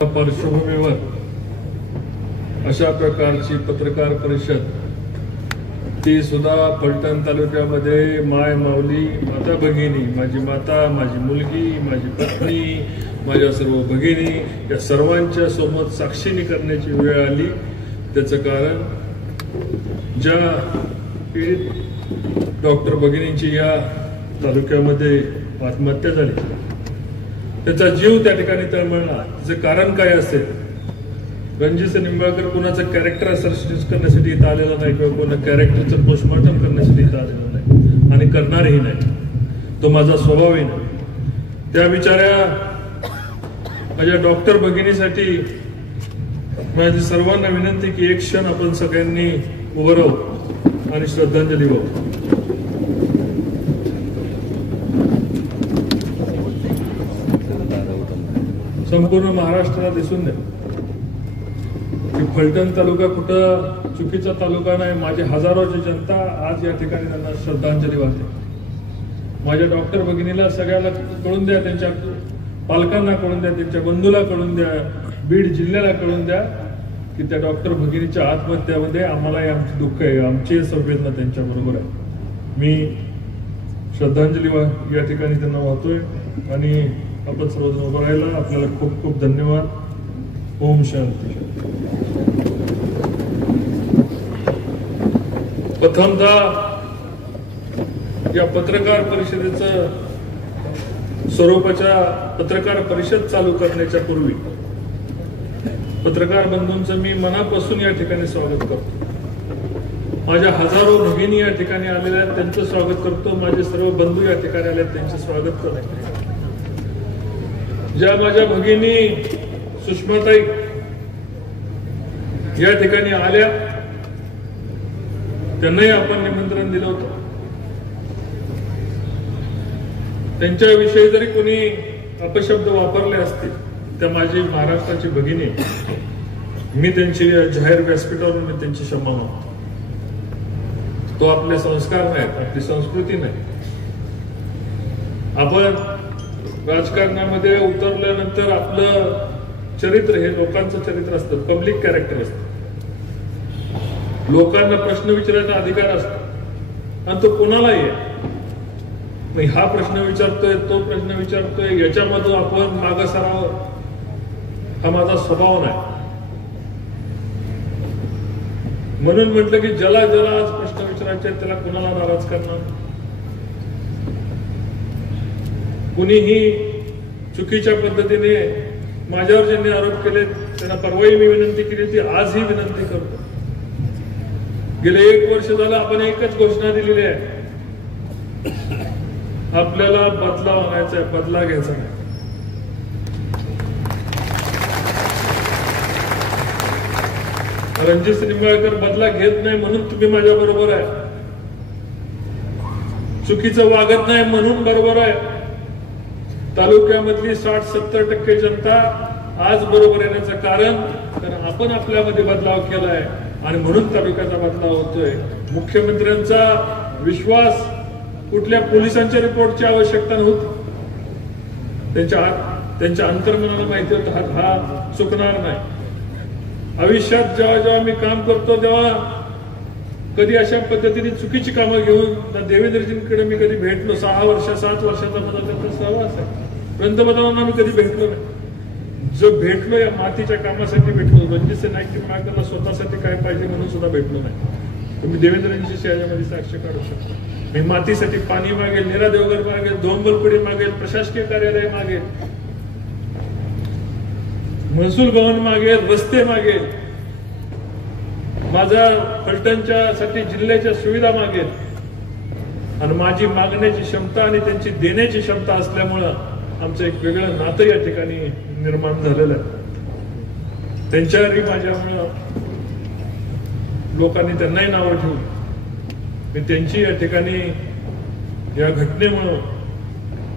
पार्श्वभूमीवर अशा प्रकारची पत्रकार परिषद ती सुद्धा फलटण तालुक्यामध्ये माय माऊली माता भगिनी माझी माता माझी मुलगी माझी पत्नी माझ्या सर्व भगिनी या सर्वांच्या सोबत साक्षीने करण्याची वेळ आली। त्याचं कारण ज्या पीडित डॉक्टर भगिनींची या तालुक्यामध्ये आत्महत्या झाली त्याचा जीव त्या ठिकाणी तळमळला। त्याचं कारण काय असेल? रणजित निंबाळकर कोणाचं कॅरेक्टर असर्सिस करण्यासाठी इथं आलेला नाही किंवा कोणा कॅरेक्टरचं पोस्टमॉर्टम करण्यासाठी इथं आलेला नाही आणि करणारही नाही। तो माझा स्वभावही नाही। त्या बिचाऱ्या माझ्या डॉक्टर भगिनीसाठी माझी सर्वांना विनंती की एक क्षण आपण सगळ्यांनी उभं राहू आणि श्रद्धांजली वाहू। संपूर्ण महाराष्ट्राला दिसून दे की फलटण तालुका कुठं चुकीचा तालुका नाही। माझे हजारोची जनता आज या ठिकाणी त्यांना श्रद्धांजली वाहते। माझ्या डॉक्टर भगिनीला सगळ्याला कळून द्या, त्यांच्या पालकांना कळून द्या, त्यांच्या बंधूला कळून द्या, बीड जिल्ह्याला कळून द्या की त्या डॉक्टर भगिनीच्या आत्महत्यामध्ये आम्हालाही आमचे दुःख आहे, आमची संवेदना त्यांच्या बरोबर आहे। मी श्रद्धांजली या ठिकाणी त्यांना वाहतोय आणि आपण सर्वजण उभं राहिला। आपल्याला खूप खूप धन्यवाद। ओम शांती। प्रथमतः या पत्रकार परिषदेचं स्वरूपाच्या पत्रकार परिषद चालू करण्याच्या पूर्वी पत्रकार बंधूंचं मी मनापासून या ठिकाणी स्वागत करतो। माझ्या हजारो भगिनी या ठिकाणी आलेल्या आहेत, त्यांचं स्वागत करतो। माझे सर्व बंधू या ठिकाणी आले, त्यांचे स्वागत करतो। ज्या माझ्या भगिनी सुषमाताई या ठिकाणी आल्या त्यांनाही आपण निमंत्रण दिलं होतं। त्यांच्याविषयी जरी कोणी अपशब्द वापरले असतील त्या माझी महाराष्ट्राची भगिनी, मी त्यांची जाहीर व्यासपीठावरून मी त्यांची क्षमा मागतो। तो आपले संस्कार नाहीत, आपली संस्कृती नाही। आपण राजकारणामध्ये उतरल्यानंतर आपलं चरित्र हे लोकांचं चरित्र असतं, पब्लिक कॅरेक्टर असतं। लोकांना प्रश्न विचारायचा अधिकार असतो आणि तो कोणालाही आहे। हा प्रश्न विचारतोय, तो प्रश्न विचारतोय, याच्यामधून आपण मागं सरावं हा माझा स्वभाव नाही। म्हणून म्हटलं की ज्याला ज्याला आज प्रश्न विचारायचे त्याला कोणाला नाराज करणार? कुणीही चुकीच्या पद्धतीने माझ्यावर ज्यांनी आरोप केले त्यांना परवाही मी विनंती केली होती, आजही विनंती करतो। गेले 1 वर्ष झालं आपण एकच घोषणा दिलेली आहे, आपल्याला बदला आणायचा आहे, बदला घ्यायचा नाही। रणजित निंबाळकर बदला घेत नाही म्हणून तुम्ही माझ्या बरोबर आहे, चुकीचं वागत नाही म्हणून बरोबर आहे। तालुक्यामधली 60-70% जनता आज बरोबर येण्याचं कारण आपण आपल्यामध्ये बदलाव केलाय आणि म्हणून तालुक्याचा बदलाव होतोय। मुख्यमंत्र्यांचा विश्वास कुठल्या पोलिसांच्या रिपोर्टची आवश्यकता नव्हती। त्यांच्या अंतर्मनाला माहिती होतं हा चुकणार नाही। आयुष्यात जेव्हा जेव्हा मी काम करतो तेव्हा कधी अशा पद्धतीने चुकीची कामं घेऊन देवेंद्रजींकडे मी कधी भेटलो। 6 वर्ष 7 वर्षाचा माझा त्यांचा सहवास आहे। पंतप्रधानांना मी कधी भेटलो नाही। जो भेटलो या मातीच्या कामासाठी भेटलो। रणजित नाईक निंबाळकरला स्वतःसाठी काय पाहिजे म्हणून सुद्धा भेटलो नाही। तुम्ही देवेंद्रजींची याच्यामध्ये साक्ष काढू शकता। मी मातीसाठी पाणी मागेल, नीरा देवघर मागेल, दोंबलपुडी मागेल, प्रशासकीय कार्यालय मागेल, महसूल भवन मागेल, रस्ते मागेल, माझा फलटणच्या साठी जिल्ह्याच्या सुविधा मागेल। आणि माझी मागण्याची क्षमता आणि त्यांची देण्याची क्षमता असल्यामुळं आमचं एक वेगळं नातं या ठिकाणी निर्माण झालेलं आहे। त्यांच्यावरही माझ्यामुळं लोकांनी त्यांनाही नावं ठेवून मी त्यांची या ठिकाणी या घटनेमुळं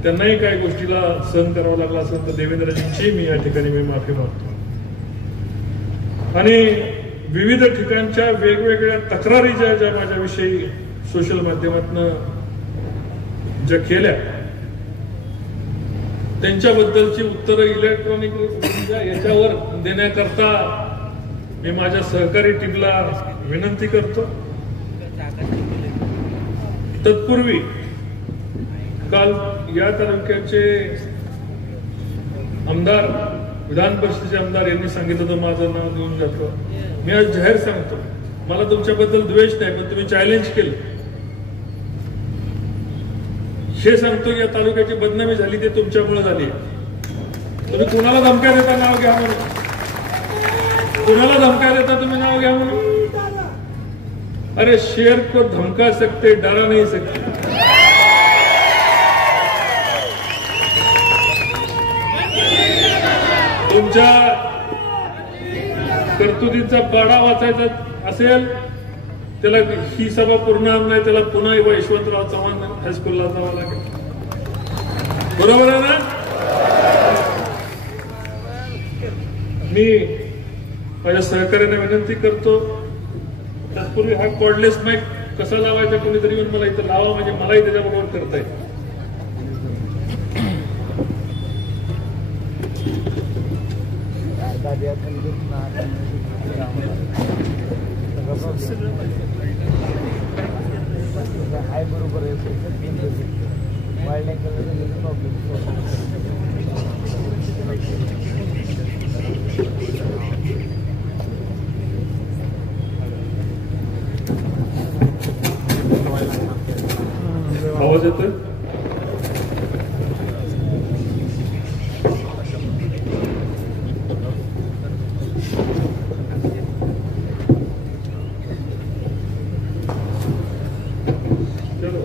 त्यांनाही काही गोष्टीला सहन करावं लागला असेल तर देवेंद्रजींची मी या ठिकाणी मी माफी मागतो। आणि विविध ठिकाणच्या वेगवेगळ्या तक्रारी ज्या माझ्याविषयी सोशल माध्यमातून ज्या केल्या त्यांच्याबद्दलची उत्तरं इलेक्ट्रॉनिक याच्यावर देण्याकरता मी माझ्या सहकारी टीमला विनंती करतो. तत्पूर्वी काल या तालुक्याचे आमदार, विधान परिषदेचे आमदार यांनी सांगितलं होतं माझं नाव देऊन जातं. मी आज जाहीर सांगतो, मला तुमच्याबद्दल द्वेष नाही, पण तुम्ही चॅलेंज केलं. हे सांगतो या तालुक्याची बदनामी झाली ते तुमच्यामुळे झाली. तुम्ही कुणाला धमक्या देता नाव घ्या म्हणून, कुणाला धमक्या देता तुम्ही नाव घ्या म्हणून. अरे शेर को धमका सकते, डरा नहीं सकते. तुमच्या कर्तुतीचा पाडा वाचायचा असेल त्याला ही सभा पूर्ण नाही, त्याला पुन्हा यशवंतराव चव्हाण हायस्कूलला जावं लागेल. बरोबर आहे ना. मी माझ्या सहकार्याने विनंती करतो, तत्पूर्वी हा कॉर्डलेस माईक कसा लावायचा कोणीतरी येऊन मला इथं लावा, म्हणजे मलाही त्याच्याबरोबर करता येईल. हाय बरोबर आवाज येतोय. चलो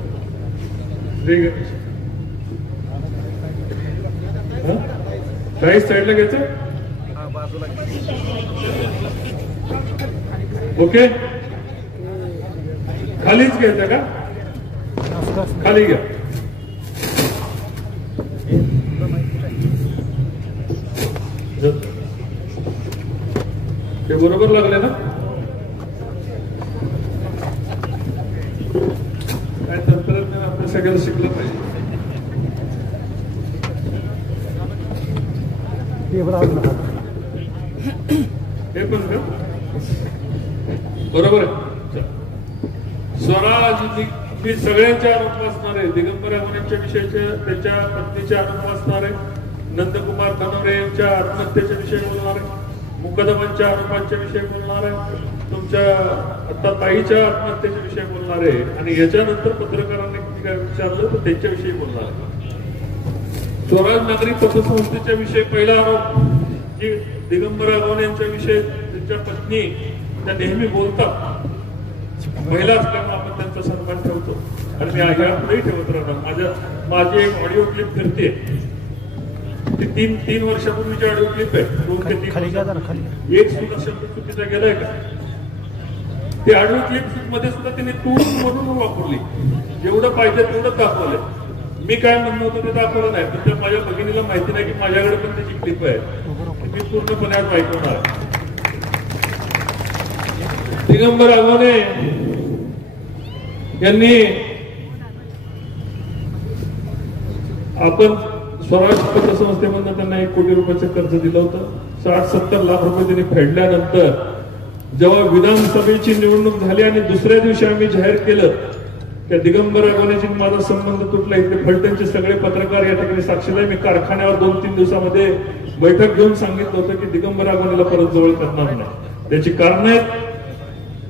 काही साईडला घ्यायचं. ओके, खालीच घ्यायचं का? खाली घ्या. ते बरोबर लागले ना. काय तंत्रज्ञान आपल्या सगळ्याला शिकलं पाहिजे. हे पण का बरोबर आहे. स्वराज मी सगळ्यांचे आरोप वाचणार आहे. दिगंबर आव्हानांच्या विषयाच्या, त्यांच्या पत्नीचे आरोप वाचणार आहे. नंदकुमार धनोरे यांच्या आत्महत्येच्या विषयी बोलणार आहे. मुकदमांच्या आरोपांच्या विषयी बोलणार आहे. तुमच्या आता ताईच्या आत्महत्येच्या विषयी बोलणार आहे. आणि याच्यानंतर पत्रकारांनी काय विचारलं तर त्यांच्याविषयी बोलणार आहे. स्वराज नागरी पतसंस्थेच्या विषयी पहिला आरोप की दिगंबर आव्हान यांच्या विषयी त्यांच्या पत्नी त्या नेहमी बोलतात. महिला असल्यामुळे आपण त्यांचा सन्मान ठेवतो आणि मी यापुढेही ठेवत राहणार. माझी एक ऑडिओ क्लिप फिरते, ती तीन वर्षापूर्वीची ऑडिओ क्लिप आहे. 2 ते 3 एक सुद्धा शब्द चुकीचा गेलाय का? ती ऑडिओ क्लिप मध्ये सुद्धा त्यांनी म्हणून वापरली. जेवढं पाहिजे तेवढं दाखवलंय. मी काय म्हणणं होतं ते दाखवलं नाही, पण त्या माझ्या भगिनीला माहिती नाही की माझ्याकडे पण त्याची क्लिप आहे. मी पूर्णपणे आज ऐकवणार. दिगंबर आव्हाने यांनी आपण स्वराज पतसंस्थेमधून त्यांना 1 कोटी रुपयाचं कर्ज दिलं होतं. 60-70 लाख रुपये त्यांनी फेडल्यानंतर जेव्हा विधानसभेची निवडणूक झाली आणि दुसऱ्या दिवशी आम्ही जाहीर केलं त्या दिगंबर आव्हानेशी माझा संबंध तुटला. इथले फलटणचे सगळे पत्रकार या ठिकाणी साक्षीदार. मी कारखान्यावर 2-3 दिवसामध्ये बैठक घेऊन सांगितलं होतं की दिगंबर आव्हानेला परत जवळ करणार नाही. त्याची कारण आहेत.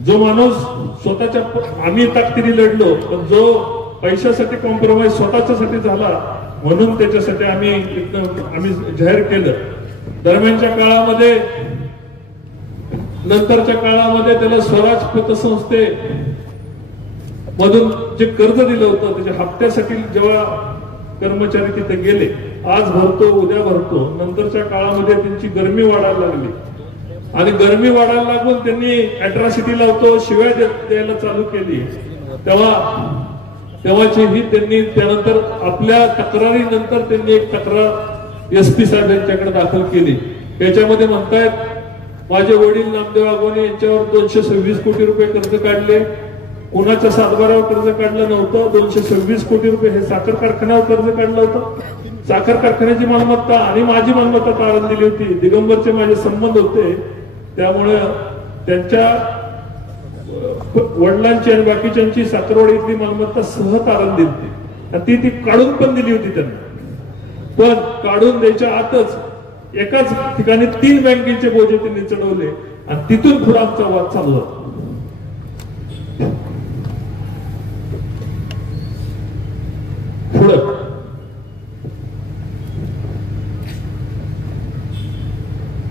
जो माणूस स्वतःच्या, आम्ही ताकदीने लढलो, पण जो पैशासाठी कॉम्प्रोमाइज स्वतःच्यासाठी झाला म्हणून त्याच्यासाठी आम्ही जाहीर केलं. दरम्यानच्या काळामध्ये, नंतरच्या काळामध्ये त्याला स्वराज पतसंस्थे मधून जे कर्ज दिलं होतं त्याच्या हप्त्यासाठी जेव्हा कर्मचारी तिथे गेले, आज भरतो उद्या भरतो, नंतरच्या काळामध्ये त्यांची गरमी वाढायला लागली आणि गरमी वाढायला लागून त्यांनी अॅट्रॉसिटी लावतो शिवाय द्यायला चालू केली. तेव्हाची ही त्यांनी त्यानंतर आपल्या तक्रारीनंतर त्यांनी एक तक्रार SP साहेब यांच्याकडे दाखल केली. याच्यामध्ये म्हणतायत माझे वडील नामदेव आव्हाने यांच्यावर 226 कोटी रुपये कर्ज काढले. कोणाच्या सातबारावर कर्ज काढलं नव्हतं. 226 कोटी रुपये हे साखर कारखान्यावर कर्ज काढलं होतं. साखर कारखान्याची मालमत्ता आणि माझी मालमत्ता तारण दिली होती. दिगंबरचे माझे संबंध होते, त्यामुळे त्यांच्या वडिलांची आणि बाकीच्यांची साखरवाडी इथली मालमत्ता सह तारण दिली होती. ती काढून पण दिली होती त्यांना. पण काढून द्यायच्या आतच एकाच ठिकाणी 3 बँकेचे बोजे त्यांनी चढवले आणि तिथून पुढे आमचा वाद चालू होता. पुढं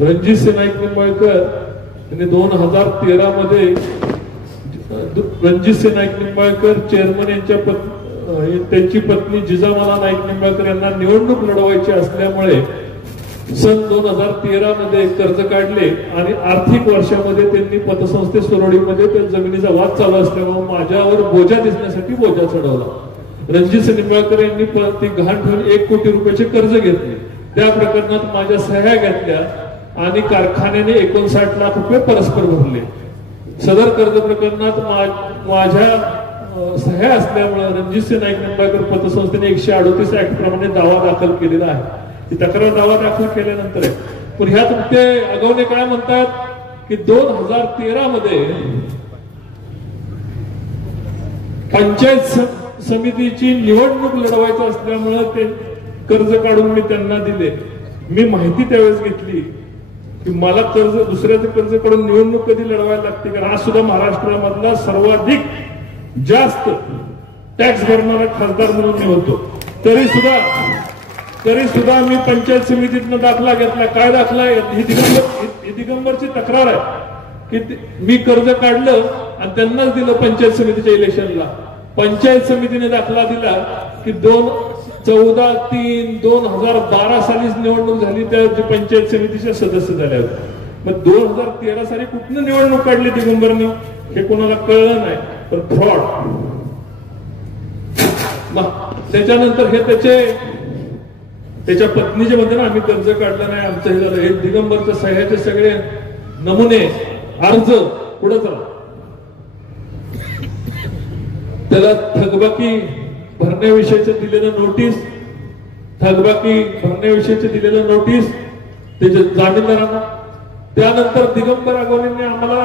रणजित नाईक निंबाळकर यांनी 2013 मध्ये रणजित नाईक निंबाळकर चेअरमन यांच्या त्यांची पत्नी जिजामाला नाईक निंबाळकर यांना निवडणूक लढवायची असल्यामुळे सन 2013 मध्ये कर्ज काढले आणि आर्थिक वर्षामध्ये त्यांनी पतसंस्थे सुरवडीमध्ये त्या जमिनीचा वाद चालू असल्यामुळे माझ्यावर बोजा दिसण्यासाठी बोजा चढवला. रणजित निंबाळकर यांनी ती गहाण ठेवून 1 कोटी रुपयाचे कर्ज घेतले. त्या प्रकरणात माझ्या सह्या घेतल्या आणि कारखान्याने 59 लाख रुपये परस्पर भरले. सदर कर्ज प्रकरणात माझ्या सह्या असल्यामुळे रणजित नाईक निंबाळकर पतसंस्थेने 138 ऍक्ट प्रमाणे दावा दाखल केलेला आहे. ती तक्रार दावा दाखल केल्यानंतर आहे. पण ह्यात ते अगवणे काय म्हणतात की 2013 मध्ये पंचायत समितीची निवडणूक लढवायचं असल्यामुळे ते कर्ज काढून मी त्यांना दिले. मी माहिती त्यावेळेस घेतली की मला कर्ज दुसऱ्याचं कर्ज काढून निवडणूक कधी लढवायला लागते, कारण आज सुद्धा महाराष्ट्रामधला सर्वाधिक जास्त टॅक्स भरणारा खासदार म्हणून मी होतो. तरी सुद्धा मी पंचायत समितीतनं दाखला घेतला. काय दाखला? ही दिगंबरची तक्रार आहे की मी कर्ज काढलं आणि त्यांनाच दिलं पंचायत समितीच्या इलेक्शनला. पंचायत समितीने दाखला दिला की 14/3/2012 सालीच निवडणूक झाली, त्या पंचायत समितीचे सदस्य झाले होते. मग 2013 साली कुठनं निवडणूक काढली दिगंबरने हे कोणाला कळलं नाही. तर फ्रॉड. त्याच्यानंतर हे त्याच्या पत्नीचे म्हणते ना आम्ही कर्ज काढलं नाही, आमचं हे झालं. हे दिगंबरच्या सह्याचे सगळे नमुने अर्ज पुढे चला. त्याला थकबाकी भरण्याविषयीचं दिलेलं नोटीस, थकबाकी भरण्याविषयीचं दिलेलं नोटीस त्याच्या जामीनदारांना. त्यानंतर दिगंबर अगवणेंनी आम्हाला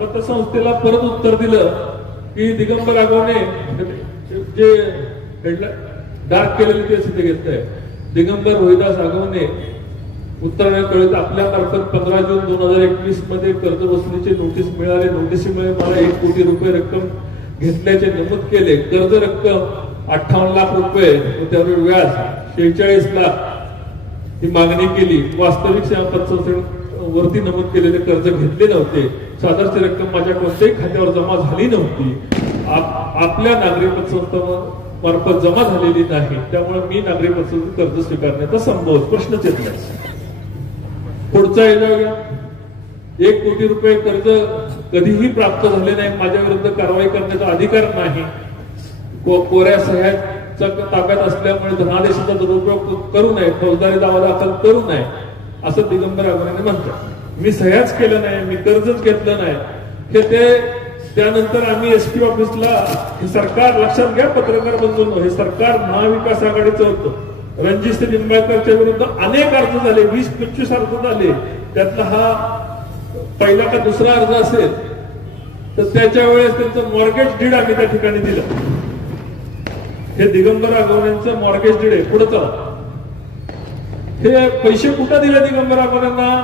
पतसंस्थेला परत उत्तर दिलं की दिगंबर अगवणे जे डार्क केलेले ते सिद्ध घेतलंय. दिगंबर रोहिदास अगवणे उत्तराने कळत आपल्या मार्फत 15 जून 2021 मध्ये कर्ज वसुलीचे नोटीस मिळाले. नोटीसीमुळे मला 1 कोटी रुपये रक्कम घेतल्याचे नमूद केले. कर्ज रक्कम 58 लाख रुपये व त्यावर व्याज 46 लाख ही मागणी केली. वास्तविक सेवा पतसंस्थेवरती नमूद केलेले कर्ज घेतले नव्हते. सादरची रक्कम माझ्या कोणत्याही खात्यावर जमा झाली नव्हती. आपल्या नागरी पतसंस्था मार्फत जमा झालेली नाही, त्यामुळे मी नागरी पतसंस्था कर्ज स्वीकारण्याचा संभव प्रश्नच येत नाही. पुढचा 1 कोटी रुपये कर्ज कधीही प्राप्त झाले नाही. माझ्या विरुद्ध कारवाई करण्याचा अधिकार नाही. कोऱ्या सह्याच्या ताब्यात असल्यामुळे धनादेशाचा दुरुपयोग करू नये, फौजदारी दावा दाखल करू नये असं दिगंबर अगवणे म्हणतात. मी सह्याच केलं नाही, मी कर्जच घेतलं नाही. हे त्यानंतर आम्ही एसपी ऑफिसला, हे सरकार लक्षात घ्या पत्रकार बंधूंनो, हे सरकार महाविकास आघाडीचं होतं. रणजित निंबाळकरच्या विरुद्ध अनेक अर्ज झाले, 20-25 अर्ज झाले. त्यातला हा पहिला का दुसरा अर्ज असेल तर त्याच्या वेळेस त्यांचं मॉर्गेज डीड आम्ही त्या ठिकाणी दिलं. हे दिगंबर अगवणेंचं मॉर्गेज डीड आहे. पुढे चला. हे पैसे कुठं दिले दिगंबर अगवणेंना?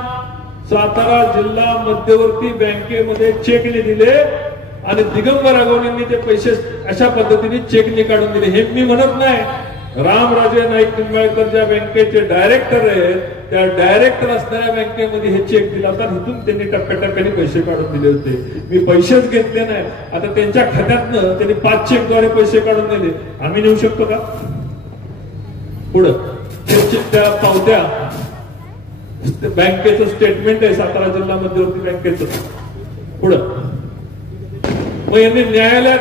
सातारा जिल्हा मध्यवर्ती बँकेमध्ये चेकने दिले आणि दिगंबर अगवणेंनी ते पैसे अशा पद्धतीने चेकने काढून दिले. हे मी म्हणत नाही. रामराजे नाईक निंबाळकर ज्या बँकेचे डायरेक्टर आहेत त्या डायरेक्टर असणाऱ्या बँकेमध्ये हे चेक दिला होता. इथून त्यांनी टप्प्याटप्प्याने पैसे काढून दिले होते. मी पैसेच घेतले नाही. आता त्यांच्या खात्यातनं त्यांनी 5 चेकद्वारे पैसे काढून दिले. आम्ही नेऊ शकतो का? पुढं त्या पावत्या बँकेचं स्टेटमेंट आहे, सातारा जिल्हा मध्यवर्ती बँकेचं. पुढं मग यांनी न्यायालयात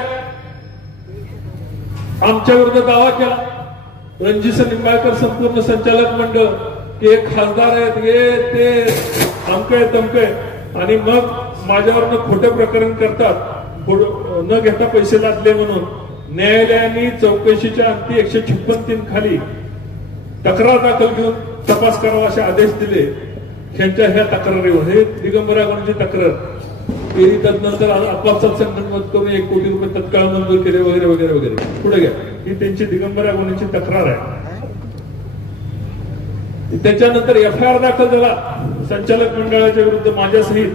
आमच्या विरुद्ध दावा केला. रणजित निंबाळकर संपूर्ण संचालक मंडळ की एक खासदार आहेत, हे ते तमके आणि मग माझ्यावरनं खोटं प्रकरण करतात. न घेता पैसे लादले म्हणून न्यायालयाने चौकशीच्या अंती 156(3) खाली तक्रार दाखल घेऊन तपास करावा असे आदेश दिले. ह्यांच्या ह्या तक्रारीवर हे दिगंबर अगवणेंची तक्रार केली. तदनंतर आपापसात संगनमत करून 1 कोटी रुपये तत्काळ मंजूर केले वगैरे वगैरे वगैरे. पुढे घ्या. ही त्यांची दिगंबर अगवणेंची तक्रार आहे. त्याच्यानंतर FIR दाखल झाला संचालक मंडळाच्या विरुद्ध माझ्यासहित.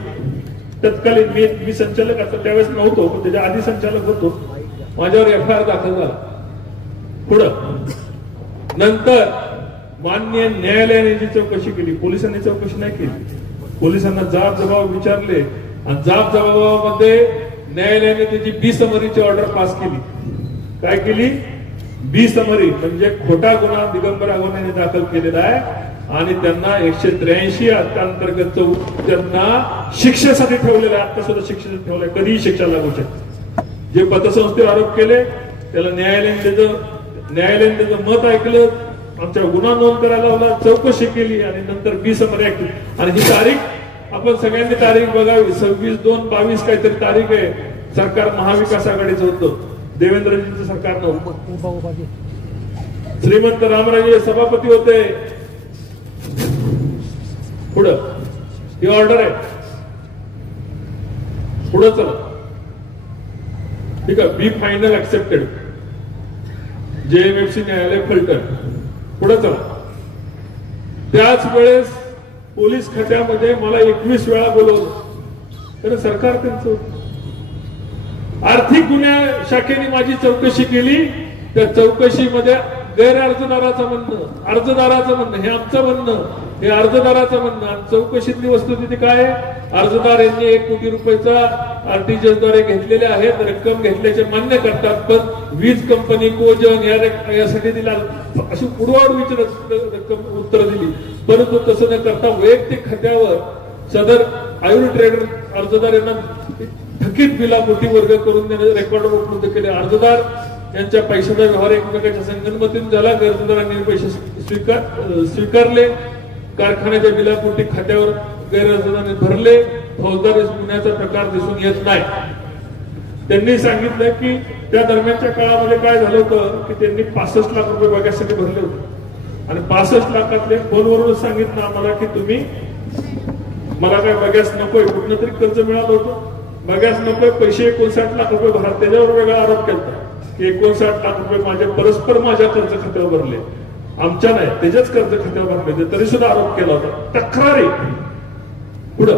तत्कालीन मी संचालक आता त्यावेळेस नव्हतो, पण त्याच्या आधी संचालक होतो. माझ्यावर FIR दाखल झाला. पुढं नंतर मान्य न्यायालयाने जी चौकशी केली, पोलिसांनी चौकशी नाही केली. पोलिसांना जाब जबाब विचारले आणि जाब जबाबामध्ये न्यायालयाने त्याची बिसमरीची ऑर्डर पास केली. काय केली? बिसमरी म्हणजे खोटा गुन्हा दिगंबर अगवणेंनी दाखल केलेला आहे आणि त्यांना 183 अंतर्गत त्यांना शिक्षेसाठी ठेवलेलं आहे. आता सुद्धा शिक्षेसाठी ठेवलंय, कधीही शिक्षा लागू शकते. जे पतसंस्थेवर आरोप केले त्याला न्यायालयाने त्याचं मत ऐकलं, आमच्या गुन्हा नोंद करायला लावला, चौकशी केली आणि नंतर बिसमरी केली. आणि ही तारीख आपण सगळ्यांनी तारीख बघावी. 26/2/22 काहीतरी तारीख आहे. सरकार महाविकास आघाडीचं होतं, देवेंद्रजींचं सरकार नव्हतं. श्रीमंत रामराजे सभापती होते. पुढं ही ऑर्डर आहे. पुढं चला. ठीक आहे. बी फायनल ऍक्सेप्टेड. JMFC न्यायालय फलटण. पुढे चला. त्याच वेळेस पोलीस खात्यामध्ये मला 21 वेळा बोलवलं. तर सरकार त्यांचं आर्थिक गुन्हे शाखेने माझी चौकशी केली. त्या चौकशीमध्ये गैर अर्जदाराचं म्हणणं, अर्जदाराचं म्हणणं, हे आमचं म्हणणं, हे अर्जदाराचं म्हणणं. आणि चौकशीतली वस्तुस्थिती काय आहे? अर्जदार यांनी 1 कोटी रुपयाचा RTGS द्वारे घेतलेले आहेत, रक्कम घेतल्याचे मान्य करतात, पण वीज कंपनी कोजन यासाठी दिला अशी पुढवाढ विचारत रक्कम उत्तर दिली. परंतु तसं न करता वैयक्तिक खात्यावर सदर आयुर ट्रेडर अर्जदार यांना थकीत बिलापोटी वर्ग करून देण्याचे रेकॉर्ड उपलब्ध केले. अर्जदार यांच्या पैशाचा व्यवहार एकमेकांच्या संगनमतीने झाला. कर्जदारांनी पैसे स्वीकारले. कारखान्याच्या बिलापोटी खात्यावर गैरअर्जदारांनी भरले. फौजदारी गुन्ह्याचा प्रकार दिसून येत नाही. त्यांनी सांगितलं की त्या दरम्यानच्या काळामध्ये काय झालं होतं की त्यांनी 65 लाख रुपये बघ्यासाठी भरले होते आणि 65 लाखातले फोनवरूनच सांगितलं आम्हाला की तुम्ही मला काय बघ्यास नकोय, कुठनं तरी कर्ज मिळालं होतं, बघ्यास नकोय, पैसे 59 लाख रुपये भरा. त्याच्यावर वेगळा आरोप केला की 59 लाख रुपये माझे परस्पर माझ्या कर्ज खात्यावर भरले, आमच्या नाही त्याच्याच कर्ज खात्यावर भरले, तरी सुद्धा आरोप केला होता. तक्रारी पुढं.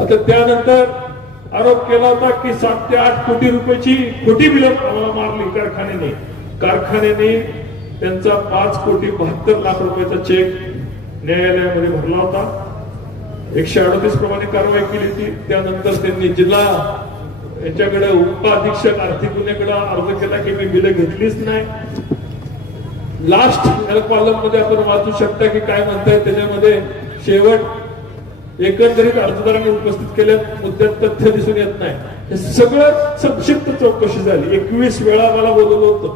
आता त्यानंतर आरोप केला होता की 7 ते 8 कोटी रुपयाची खोटी बिलं मारली कारखान्याने त्यांचा 5,72,00,000 रुपयाचा चेक न्यायालयामध्ये भरला होता. 138 प्रमाणे कारवाई केली होती. त्यानंतर त्यांनी जिल्हा यांच्याकडे उपअधीक्षक आर्थिक गुन्ह्याकडे अर्ज केला की मी बिलं घेतलीच नाही. लास्ट कॉलम मध्ये आपण वाचू शकता की काय म्हणताय त्याच्यामध्ये. शेवट एकंदरीत अर्जदारांनी उपस्थित केल्या मुद्द्यात तथ्य दिसून येत नाही. हे सगळं संक्षिप्त चौकशी झाली. 21 वेळा मला बोलवलं होतं,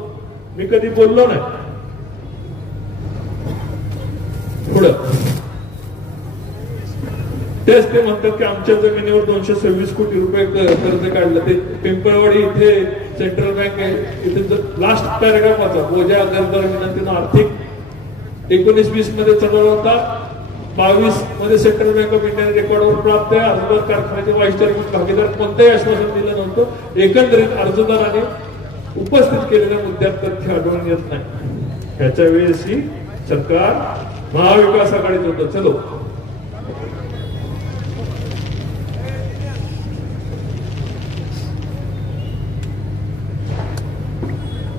मी कधी बोललो नाही. पुढं तेच ते म्हणतात की आमच्या जमिनीवर 226 कोटी रुपये कर्ज काढलं. ते पिंपळवाडी इथे सेंट्रल बँक आहे, इथे लास्ट पॅरेग्राफाचा बोजा कर्जदार विनंतीनं आर्थिक 19-20 मध्ये चढवला होता. 22 मध्ये सेंट्रल बँक ऑफ इंडिया रेकॉर्डवर प्राप्त आहे. अर्जदार कारखान्याचे व्हाईस चेअरमन भागीदार कोणतेही आश्वासन दिलं नव्हतं. एकंदरीत अर्जदाराने उपस्थित केलेल्या मुद्द्यात तथ्य आढळून येत नाही. ह्याच्या वेळेस ही सरकार महाविकास आघाडीत होतं. चलो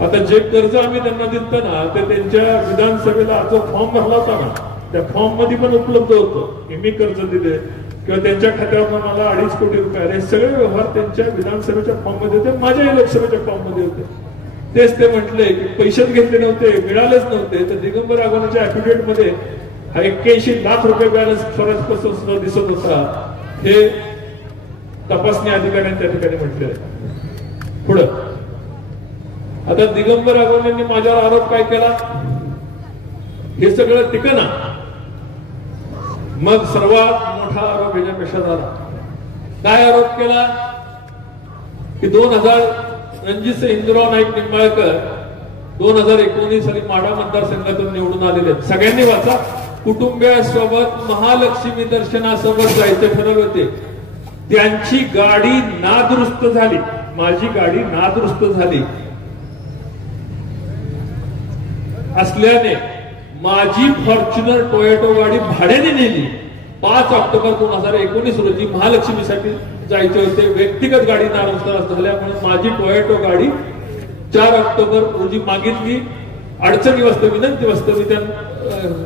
आता जे कर्ज आम्ही त्यांना दिलं ना ते त्यांच्या विधानसभेला जो फॉर्म भरला होता ना त्या फॉर्म मध्ये पण उपलब्ध होतं की मी कर्ज दिले किंवा त्यांच्या खात्यावर मला 2.5 कोटी रुपये आले. सगळे व्यवहार त्यांच्या विधानसभेच्या फॉर्म मध्ये होते, माझ्याही लोकसभेच्या फॉर्म मध्ये होते. तेच ते म्हटले की पैसेच घेतले नव्हते, मिळालेच नव्हते. तर दिगंबर अगवणेच्या ऍफिडेव्हिट मध्ये 81 लाख रुपये बॅलन्स स्वराजपासून दिसत होता. हे तपासणी अधिकाऱ्यांनी त्या ठिकाणी म्हटले. पुढं आता दिगंबर अगवणेंनी माझ्यावर आरोप काय केला हे सगळं टिकना. मग सर्वात मोठा आरोप याच्यापेक्षा झाला काय आरोप केला की 2000 रणजितसिंह हिंदुराव नाईक निंबाळकर 2019 साली माढा मतदारसंघातून निवडून आलेले आहेत. सगळ्यांनी वाचा. कुटुंबियासोबत महालक्ष्मी दर्शनासोबत जायचे ठरवले होते. त्यांची गाडी नादुरुस्त झाली. माझी गाडी नादुरुस्त झाली असल्याने माझी फॉर्च्युनर टोयोटो गाडी भाड्याने नेली. 5 ऑक्टोबर 2019 रोजी महालक्ष्मीसाठी जायचे होते. व्यक्तिगत गाडी नादुरुस्त झाल्यामुळे माझी टोयोटो गाडी 4 ऑक्टोबर रोजी मागितली. अडचणी वस्तू विनंती वस्तू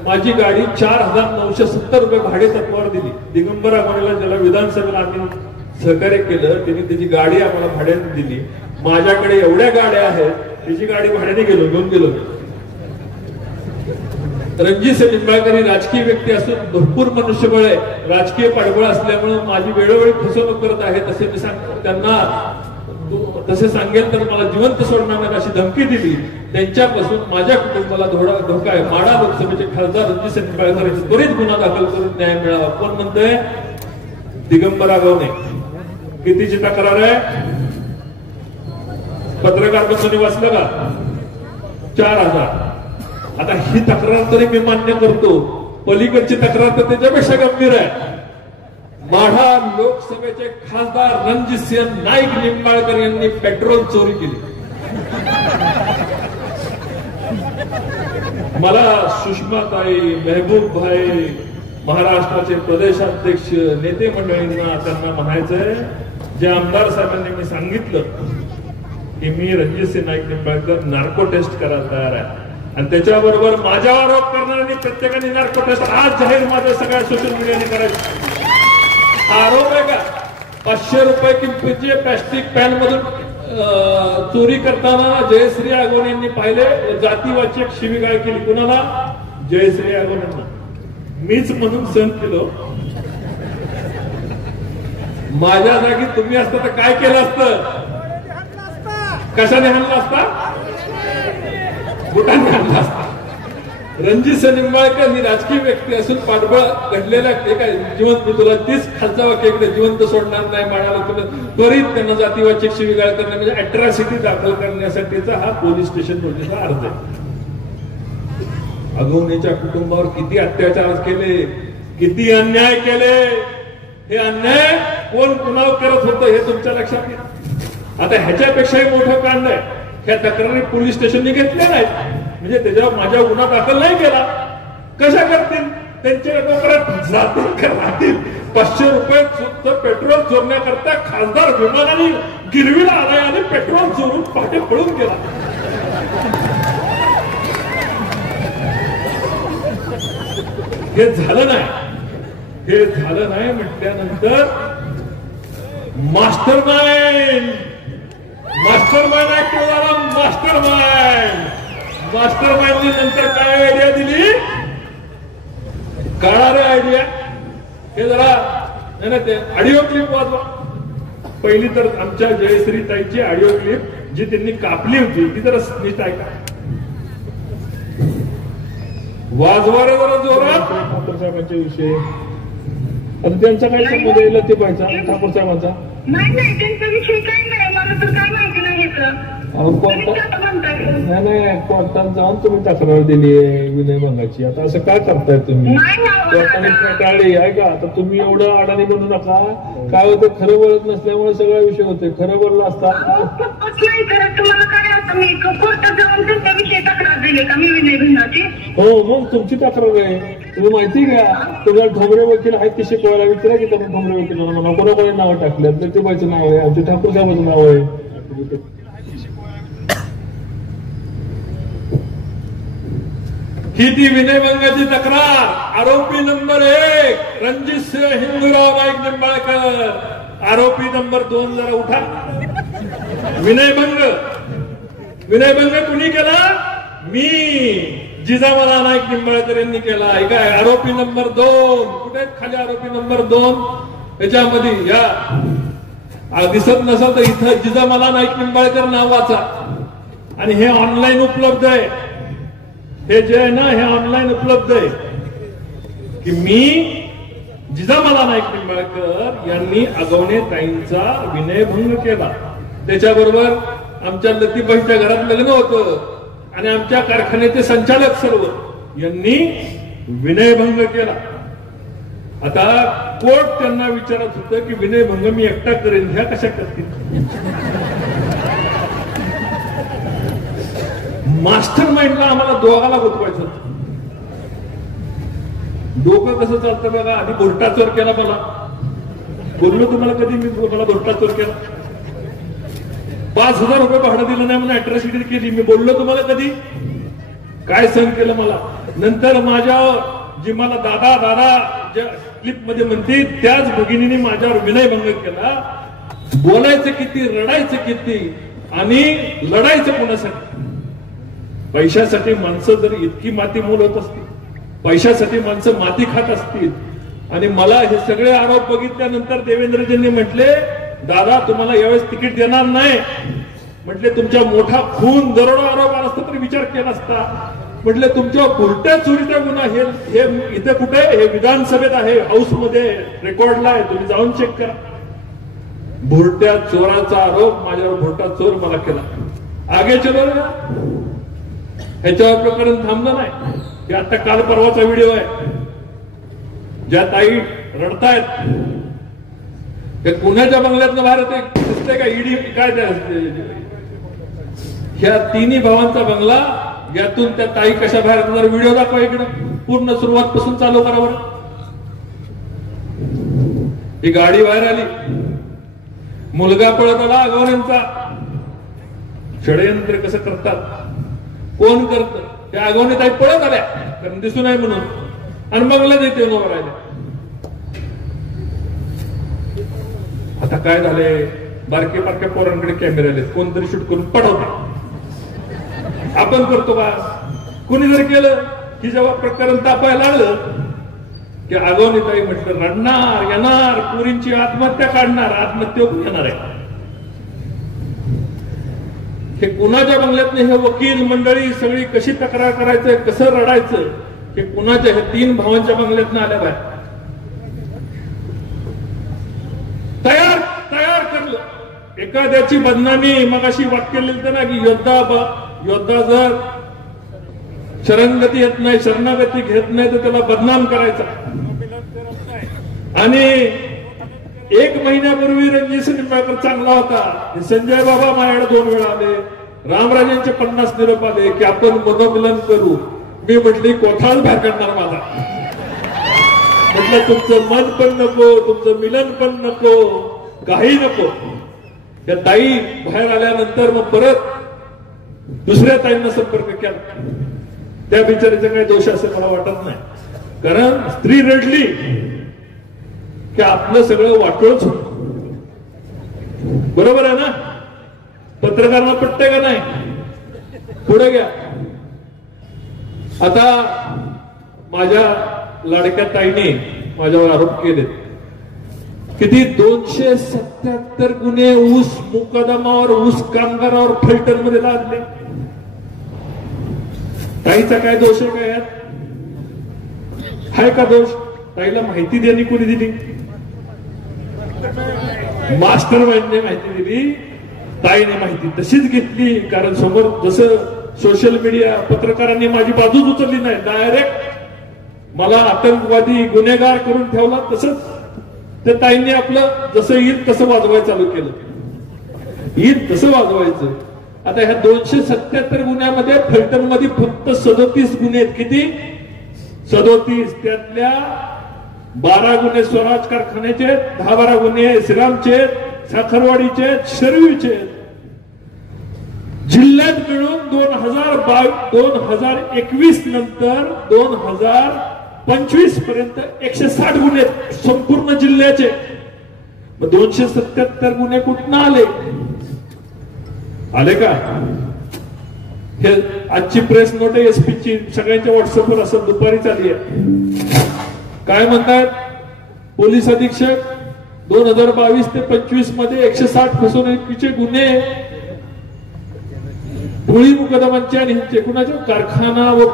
माझी गाडी 4,970 रुपये भाडे तत्वावर दिली. दिगंबर आम्हाला ज्याला विधानसभेला आम्ही सहकार्य केलं त्यांनी त्याची गाडी आम्हाला भाड्याने दिली. माझ्याकडे एवढ्या गाड्या आहेत, त्याची गाडी भाड्याने घेऊन गेलो. रणजितसिंह निंबाळकर ही राजकीय व्यक्ती असून भरपूर मनुष्यबळ आहे. राजकीय पाठबळ असल्यामुळे माझी वेळोवेळी फसवणूक करत आहे तसे मी त्यांना तसे सांगेल तर मला जिवंत सोडणार नाही अशी धमकी दिली. त्यांच्यापासून माझ्या कुटुंबाला धोका आहे. माढा लोकसभेचे खासदार रणजितसिंह निंबाळकर यांचा त्वरित गुन्हा दाखल करून न्याय मिळावा. कोण म्हणतोय? दिगंबर आगवणे. कितीची तक्रार आहे? पत्रकार बंधूंनी वाचलं का? 4,000. आता ही तक्रार तरी मी मान्य करतो, पलीकडची तक्रार तर त्याच्यापेक्षा गंभीर आहे. माढा लोकसभेचे खासदार रणजितसिंह नाईक निंबाळकर यांनी पेट्रोल चोरी केली. मला सुषमाताई, मेहबूब भाई, महाराष्ट्राचे प्रदेशाध्यक्ष नेते मंडळींना त्यांना म्हणायचंय, जे आमदार साहेबांनी मी सांगितलं की मी रणजितसिंह नाईक निंबाळकर नार्को टेस्ट करायला तयार आहे आणि त्याच्याबरोबर माझ्यावर आरोप करणाऱ्यांनी प्रत्येकाने नार्को टेस्ट आज जाहीर माझ्या सगळ्या सोशल मीडियाने करायचं. आरोप आहे का? 500 रुपये किमतीचे प्लास्टिक पॅन मधून चोरी करताना जयश्री आगवणे यांनी पाहिले. जातीवाचक शिवीगाळ केली. कुणाला? जयश्री आगवणेंना. मीच म्हणून सहन केलं. माझ्या जागी तुम्ही असता तर काय केलं असतं? कशाने हाणला असता? बुटाने हाणला असता. रणजितसिंह निंबाळकर ही राजकीय व्यक्ती असून पाठबळ घडलेल्या जिवंत मी तुला 30 खालचा वाक्याकडे जिवंत सोडणार नाही म्हणाला. तुला त्वरित त्यांना जातीवाचक शिवीगाळ करणे म्हणजे अट्रॉसिटी दाखल करण्यासाठीचा हा पोलीस स्टेशन नोटीसचा अर्ज आहे. आगवणेच्या कुटुंबावर किती अत्याचार केले, किती अन्याय केले. हे अन्याय कोण कुणावर करत होतं हे तुमच्या लक्षात घ्या. आता ह्याच्यापेक्षाही मोठं कांड आहे. ह्या तक्रारी पोलीस स्टेशनने घेतल्या नाहीत म्हणजे त्याच्यावर माझ्या गुन्हा दाखल नाही केला. कशा करतील? त्यांच्या डोक्यात जातील का राहतील? 500 रुपये पेट्रोल चोरण्याकरता खासदार विमानाने गिरवीला आलाय आणि पेट्रोल चोरून पहाटे पळून गेला. हे झालं नाही. हे झालं नाही म्हटल्यानंतर मास्टर माइंड ऍक्टिव्ह झाला. मास्टर माइंडने नंतर काय आयडिया दिली? काळा रे आयडिया. हे जरा नाही ते ऑडिओ क्लिप वाजवा. पहिली तर आमच्या जयश्री ताईची ऑडिओ क्लिप जी त्यांनी कापली होती ती जरा नीट ऐका. वाजवा रे जरा जोरात. ठाकूर साहेबांच्या विषयी आता त्यांचा काय संबंध येईल ते पाहायचा. ठाकूर साहेबांचा नाही त्यांचा विषय काय नाही. मला तर काय माहिती नाही. नाही कोर्टात जाऊन तुम्ही तक्रार दिली आहे विनयभंगाची. आता असं काय करताय तुम्ही? कोर्टाने टाळली आहे का? आता तुम्ही एवढं अडाणी बनू नका. काय होतं, खरं बोलत नसल्यामुळे सगळा विषय होतोय. खरं बोलला असता तुम्हाला काय असं मी कोर्टात जाऊन त्यांच्या विषयी तक्रार दिली का मी विनयभंगाची? हो मग तुमची तक्रार आहे. तुम्ही माहिती घ्या. तुम्हाला ठोंबरे वकील आहेत ते शिकवायला विचारा की त्यांना ठोंबरे वकील म्हणा. कोणाकोणी नावं टाकल्यात तर ते बाईचं नाव आहे, आमच्या ठाकूर साहेबांचं नाव आहे. ही ती विनयभंगाची तक्रार. आरोपी नंबर 1 रणजितसिंह हिंदुराव नाईक निंबाळकर. आरोपी नंबर 2 जरा उठा. विनयभंग कुणी केला? मी जिजामाला नाईक निंबाळकर यांनी केला. काय आरोपी नंबर 2 कुठे? खाली आरोपी नंबर 2 याच्यामध्ये या दिसत नसेल तर इथं जिजामाला नाईक निंबाळकर नाव वाचा. आणि हे ऑनलाईन उपलब्ध आहे. हे जे आहे ना हे ऑनलाईन उपलब्ध आहे की मी जिजामाला नाईक निंबाळकर यांनी अगवणे ताईंचा विनयभंग केला. त्याच्याबरोबर आमच्या लतीबाईच्या घरात लग्न होतं आणि आमच्या कारखान्याचे संचालक सर्व यांनी विनयभंग केला. आता कोर्ट त्यांना विचारत होतं की विनयभंग मी एकटा करेन, ह्या कशा करतील? मास्टर माइंडला आम्हाला दोघाला गुंतवायचं होतं. डोकं कसं चालतं बघा. आधी भोरटाचोर केला मला. बोललो तुम्हाला कधी मी मला भोरटाचोर केला? 5,000 रुपये भाडं दिलं नाही म्हणून अॅट्रॉसिटी केली. मी बोललो तुम्हाला कधी? काय सहन केलं मला. नंतर माझ्या जी मला दादा दादा ज्या क्लिप मध्ये म्हणते त्याच भगिनीने माझ्यावर विनयभंग केला. बोलायचं किती, रडायचं किती आणि लढायचं कोणासाठी? पैशासाठी माणसं जर इतकी माती मूल होत असतील, पैशासाठी माणसं माती खात असतील आणि मला हे सगळे आरोप बघितल्यानंतर देवेंद्रजींनी म्हटले दादा तुम्हाला यावेळेस तिकीट देणार नाही. म्हटले तुमच्या मोठा खून दरोडा आरोप आला असता तरी विचार केला असता. म्हटले तुमच्या उलट्या चोरीचा गुन्हा हे इथे कुठे? हे विधानसभेत आहे, हाऊस मध्ये रेकॉर्डला आहे, तुम्ही जाऊन चेक करा. भुरट्या चोराचा आरोप माझ्यावर भुरटा चोर मला केला. आगे चलो ना. ह्याच्यावर प्रकरण थांबलं नाही. हे आता काल परवाचा व्हिडिओ आहे ज्या ताई रडतायत. हे पुण्याच्या बंगल्यातनं बाहेर ते दिसते का? ईडी काय त्या ह्या तिन्ही भावांचा बंगला, यातून त्या ताई कशा बाहेर येतात व्हिडिओ दाखवा इकडं. पूर्ण सुरुवात पासून चालू करा बरं. ही गाडी बाहेर आली, मुलगा पळत आला अगवण्यांचा. षडयंत्र कसं करतात, कोण करत? त्या अगवणी ताई पळत आल्या कारण दिसू नये म्हणून आणि बंगला देते उभं राहिले. आता काय झाले? बारके बारक्या पोरांकडे कॅमेरे आले, कोणतरी शूट करून पाठवते. आपण करतो का? कुणी जर केलं की जेव्हा प्रकरण तापायला लागलं की अगवणीताई म्हटलं रडणार, येणार, पुरींची आत्महत्या काढणार, आत्महत्या येणार आहे. हे कुणाच्या बंगल्यात हे वकील मंडळी सगळी कशी तक्रार करायचं, कसं रडायचं, हे कुणाच्या, हे 3 भावांच्या बंगल्यातनं आल्या बाहेर. तयार तयार करलं. एखाद्याची बदनामी, मग अशी वाक्य लिहिलं ना की योद्धा जर शरणगती येत नाही, शरणागती घेत नाही तर त्याला बदनाम करायचा. आणि 1 महिन्यापूर्वी रणजित निंबाळकर चांगला होता. संजय बाबा माझ्याकडे 2 वेळा आले, रामराजेंचे 50 निरोप आले की आपण मनोमिलन करू. मी म्हटली कोठाल बाहेर काढणार माझा. म्हटलं तुमचं मन पण नको, तुमचं मिलन पण नको, काही नको. या ताई बाहेर आल्यानंतर मग परत दुसऱ्या ताईंना संपर्क केला. त्या बिचारीचा काही दोष असेल मला वाटत नाही. कारण स्त्री रडली की आपलं सगळं वाटोळच होत. बरोबर आहे ना? पत्रकारांना पटतंय का नाही? पुढे घ्या. आता माझ्या लाडक्या ताईने माझ्यावर आरोप केले. किती? 277 गुन्हे ऊस मुकदमावर, ऊस कामगारावर फलटण मध्ये लादले. ताईचा काय दोष आहे का यात? हाय का दोष? ताईला माहिती द्यानी कोणी दिली? मास्टर माइंडने माहिती दिली. ताईने माहिती तशीच घेतली. कारण समोर जसं सोशल मीडिया पत्रकारांनी माझी बाजूच उचलली नाही, डायरेक्ट मला आतंकवादी गुन्हेगार करून ठेवला. तसंच त्या ताईंनी आपलं जसं येईल तसं वाजवायला चालू केलं. येईल तसं वाजवायचं. आता ह्या 277 गुन्ह्यामध्ये फलटण मध्ये फक्त 37 गुन्हे आहेत. किती? 37. त्यातल्या 12 गुन्हे स्वराज कारखान्याचे, 10-12 गुन्हे श्रीरामचे, साखरवाडीचे, शर्वीचे. जिल्ह्यात मिळून 2021 नंतर 2025 पर्यंत 160 गुन्हे संपूर्ण जिल्ह्याचे. 277 गुन्हे कुठनं आले? आले का? हे आजची प्रेस नोट आहे एसपीची, सगळ्यांच्या व्हॉट्सअपवर असं दुपारीच आली आहे. काय म्हणतात? पोलीस अधीक्षक 2022 ते 25 मध्ये 160 फसवणुकीचे गुन्हे टोळी मुकदमांचे आणि ह्यांचे कुणाचे कारखाना व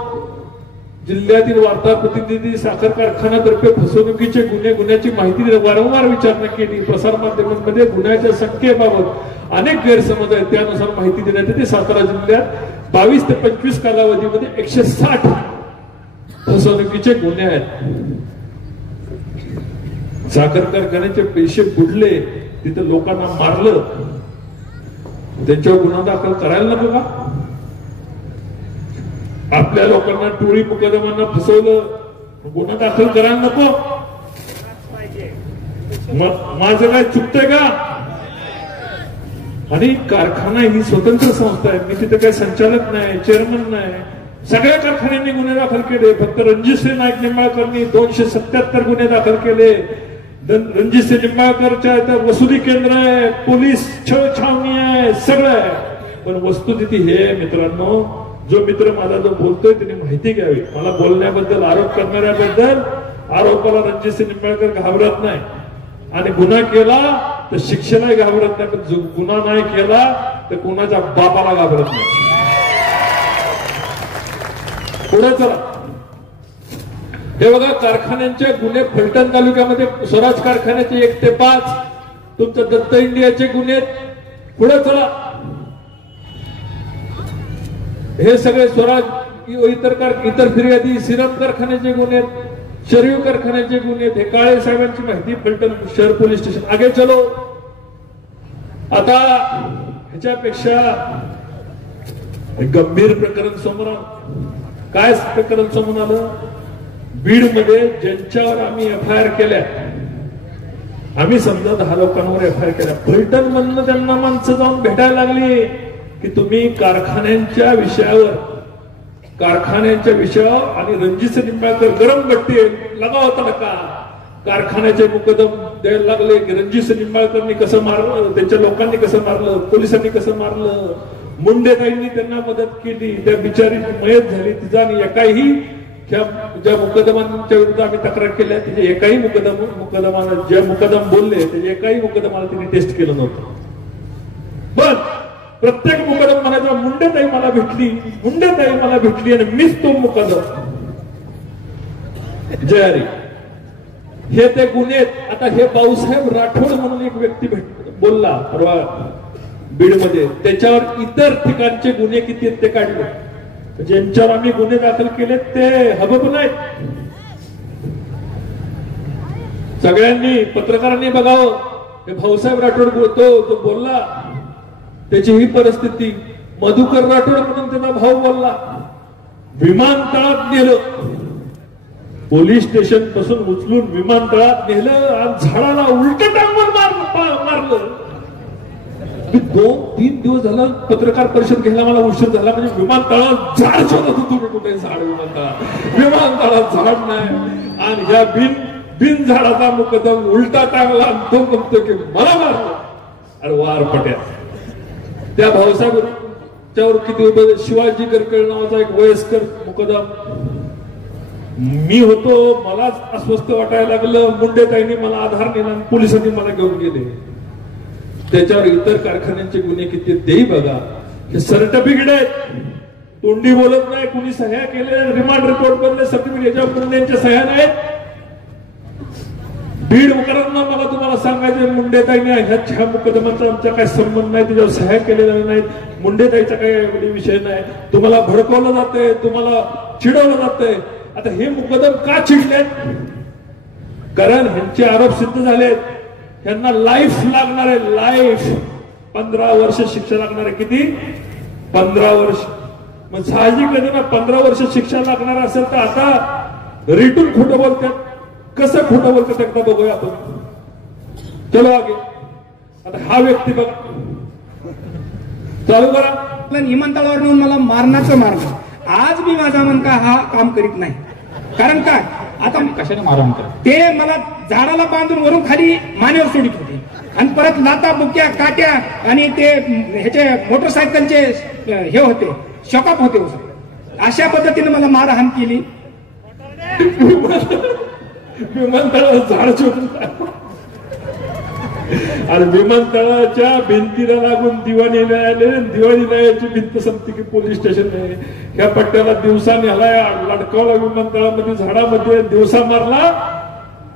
जिल्ह्यातील वार्ता प्रतिनिधी साखर कारखान्यातर्फे फसवणुकीचे गुन्ह्याची माहिती वारंवार विचारणा केली. प्रसारमाध्यमांमध्ये गुन्ह्याच्या संख्येबाबत अनेक गैरसमज आहेत. त्यानुसार माहिती देण्यात येते. सातारा जिल्ह्यात 22 ते 25 कालावधीमध्ये 160 फसवणुकीचे गुन्हे आहेत. साखर कारखान्याचे पैसे बुडले, तिथे लोकांना मारलं, त्यांच्यावर गुन्हा दाखल करायला नको का? आपल्या लोकांना टोळी मुकदमांना फसवलं, गुन्हा दाखल करायला नको? माझं काय चुकतंय का? आणि कारखाना ही स्वतंत्र संस्था आहे. मी तिथे काही संचालक नाही, चेअरमन नाही. सगळ्या कारखान्यांनी गुन्हे दाखल केले. फक्त रणजितसिंह नाईक निंबाळकरनी 277 गुन्हे दाखल केले. रणजितसिंह निंबाळकरच्या वसुली केंद्र आहे, पोलीस छावणी आहे, सगळं आहे. पण वस्तुस्थिती हे मित्रांनो, जो मित्र माझा जो बोलतोय त्याने माहिती घ्यावी. मला बोलण्याबद्दल, आरोप करणाऱ्याबद्दल, आरोपाला रणजितसिंह निंबाळकर घाबरत नाही. आणि गुन्हा केला तर शिक्षेलाही घाबरत नाही. पण जो गुन्हा नाही केला तर कोणाच्या बापाला घाबरत नाही. पुढे चला. हे बघा, कारखान्यांचे गुन्हे फलटण तालुक्यामध्ये स्वराज कारखान्याचे 1 ते 5, तुमच्या दत्त इंडियाचे गुन्हे. पुढे चला. हे सगळे स्वराज इतर फिर्यादी, सिरम कारखान्याचे गुन्हे, शरीव कारखान्याचे गुन्हे. हे काळे साहेबांची माहिती फलटण शहर पोलीस स्टेशन. आगे चलो. आता ह्याच्यापेक्षा गंभीर प्रकरण समोर आलं. काय प्रकरण समोर आलं? बीड मध्ये ज्यांच्यावर आम्ही FIR केल्या, आम्ही समजा 10 लोकांवर FIR केल्या. फलटण मधनं त्यांना माणसं जाऊन भेटायला लागली की तुम्ही कारखान्यांच्या विषयावर आणि रणजितसिंह निंबाळकर गरम गट्टी लगावता का? कारखान्याचे मुकदम द्यायला लागले की रणजितसिंह निंबाळकरनी कसं मारलं, त्यांच्या लोकांनी कसं मारलं, पोलिसांनी कसं मारलं. मुंडेताईंनी त्यांना मदत केली, त्या बिचारीची मयत झाली. तिचा एकाही ज्या मुकदमांच्या विरुद्ध आम्ही तक्रार केल्या तिथे एकाही मुकदमाला ज्या मुकदम बोलले त्याच्या एकाही मुकदमाला तिने टेस्ट केलं नव्हतं. पण प्रत्येक मुकदम म्हणायचा मुंडेताई मला भेटली आणि मीच तो मुकदम. जय हरी. हे ते गुन्हे. आता हे भाऊसाहेब राठोड म्हणून एक व्यक्ती बोलला परवा बीडमध्ये, त्याच्यावर इतर ठिकाणचे गुन्हे किती आहेत ते काढले. ज्यांच्यावर आम्ही गुन्हे दाखल केले ते हबप नाहीत. सगळ्यांनी, पत्रकारांनी बघावं. हे भाऊसाहेब राठोड जो बोलला त्याची ही परिस्थिती. मधुकर राठोड म्हणून त्याचा भाऊ बोलला. विमानतळात नेलं, पोलीस स्टेशन पासून उचलून विमानतळात नेलं आणि झाडाला उलट टांगून मारलं. 2-3 दिवस झाला पत्रकार परिषद घ्यायला मला उशीर झाला. म्हणजे विमानतळात झाड शोधत होतो. तुम्ही कुठे झाड? विमानतळात झाड नाही. आणि ह्या बिन झाडाचा मुकदम उलटा टांगला आणि तो म्हणतो की मला मारलं. अरे वार पट्या. त्या भाऊसाहेबच्यावर किती शिवाजी करकळ नावाचा एक वयस्कर मुकदम. मी होतो, मलाच अस्वस्थ वाटायला लागलं. मुंडेताईंनी मला आधार दिला, पोलिसांनी मला घेऊन गेले. त्याच्यावर इतर कारखान्यांचे गुन्हे किती तेही बघा. हे सर्टिफिकेट आहेत, तोंडी बोलत नाही. कुणी सह्या केले, रिमांड रिपोर्ट बनले, सर्टिफिकेट, याच्यावर मुंडेंच्या सह्या नाहीत. बीड मुकदमा मला तुम्हाला सांगायचं, मुंडेताईने ह्या मुकदमाचा आमचा काही संबंध नाही, त्याच्यावर सह्या केलेल्या नाहीत. मुंडेताईचा काही विषय नाही. तुम्हाला भडकवलं जातंय, तुम्हाला चिडवलं जातंय. आता हे मुकदम का चिडलेत? कारण ह्यांचे आरोप सिद्ध झालेत. त्यांना लाईफ लागणार आहे. लाईफ 15 वर्ष शिक्षा लागणार आहे. किती? 15 वर्ष. मग साहजिक आहे ना, 15 वर्ष शिक्षा लागणार असेल तर आता रिटून खोटं बोलतात. कसं खोटं बोलतात एकदा बघूया आपण. चलो आगे. आता हा व्यक्ती बघ, चालू करा. विमानतळावर नेऊन मला मारण्याचं मारलं. आज मी माझा मनका हा काम करीत नाही. कारण काय, आता कशाने मारहाण ते मला झाडाला बांधून वरून खाली मानेवर सोडित होते आणि परत लाता बुक्या काट्या आणि ते ह्याचे मोटरसायकलचे हे होते, शॉकअप होते. अशा पद्धतीने मला मारहाण केली. विमानतळावर झाड आणि विमानतळाच्या भिंतीला लागून दिवाणी न्यायालय, दिवाणी न्यायाची भिंत संपती की पोलीस स्टेशन आहे. ह्या पट्ट्याला दिवसा न्यायालय लटकावला विमानतळामध्ये, झाडामध्ये दिवसा मारला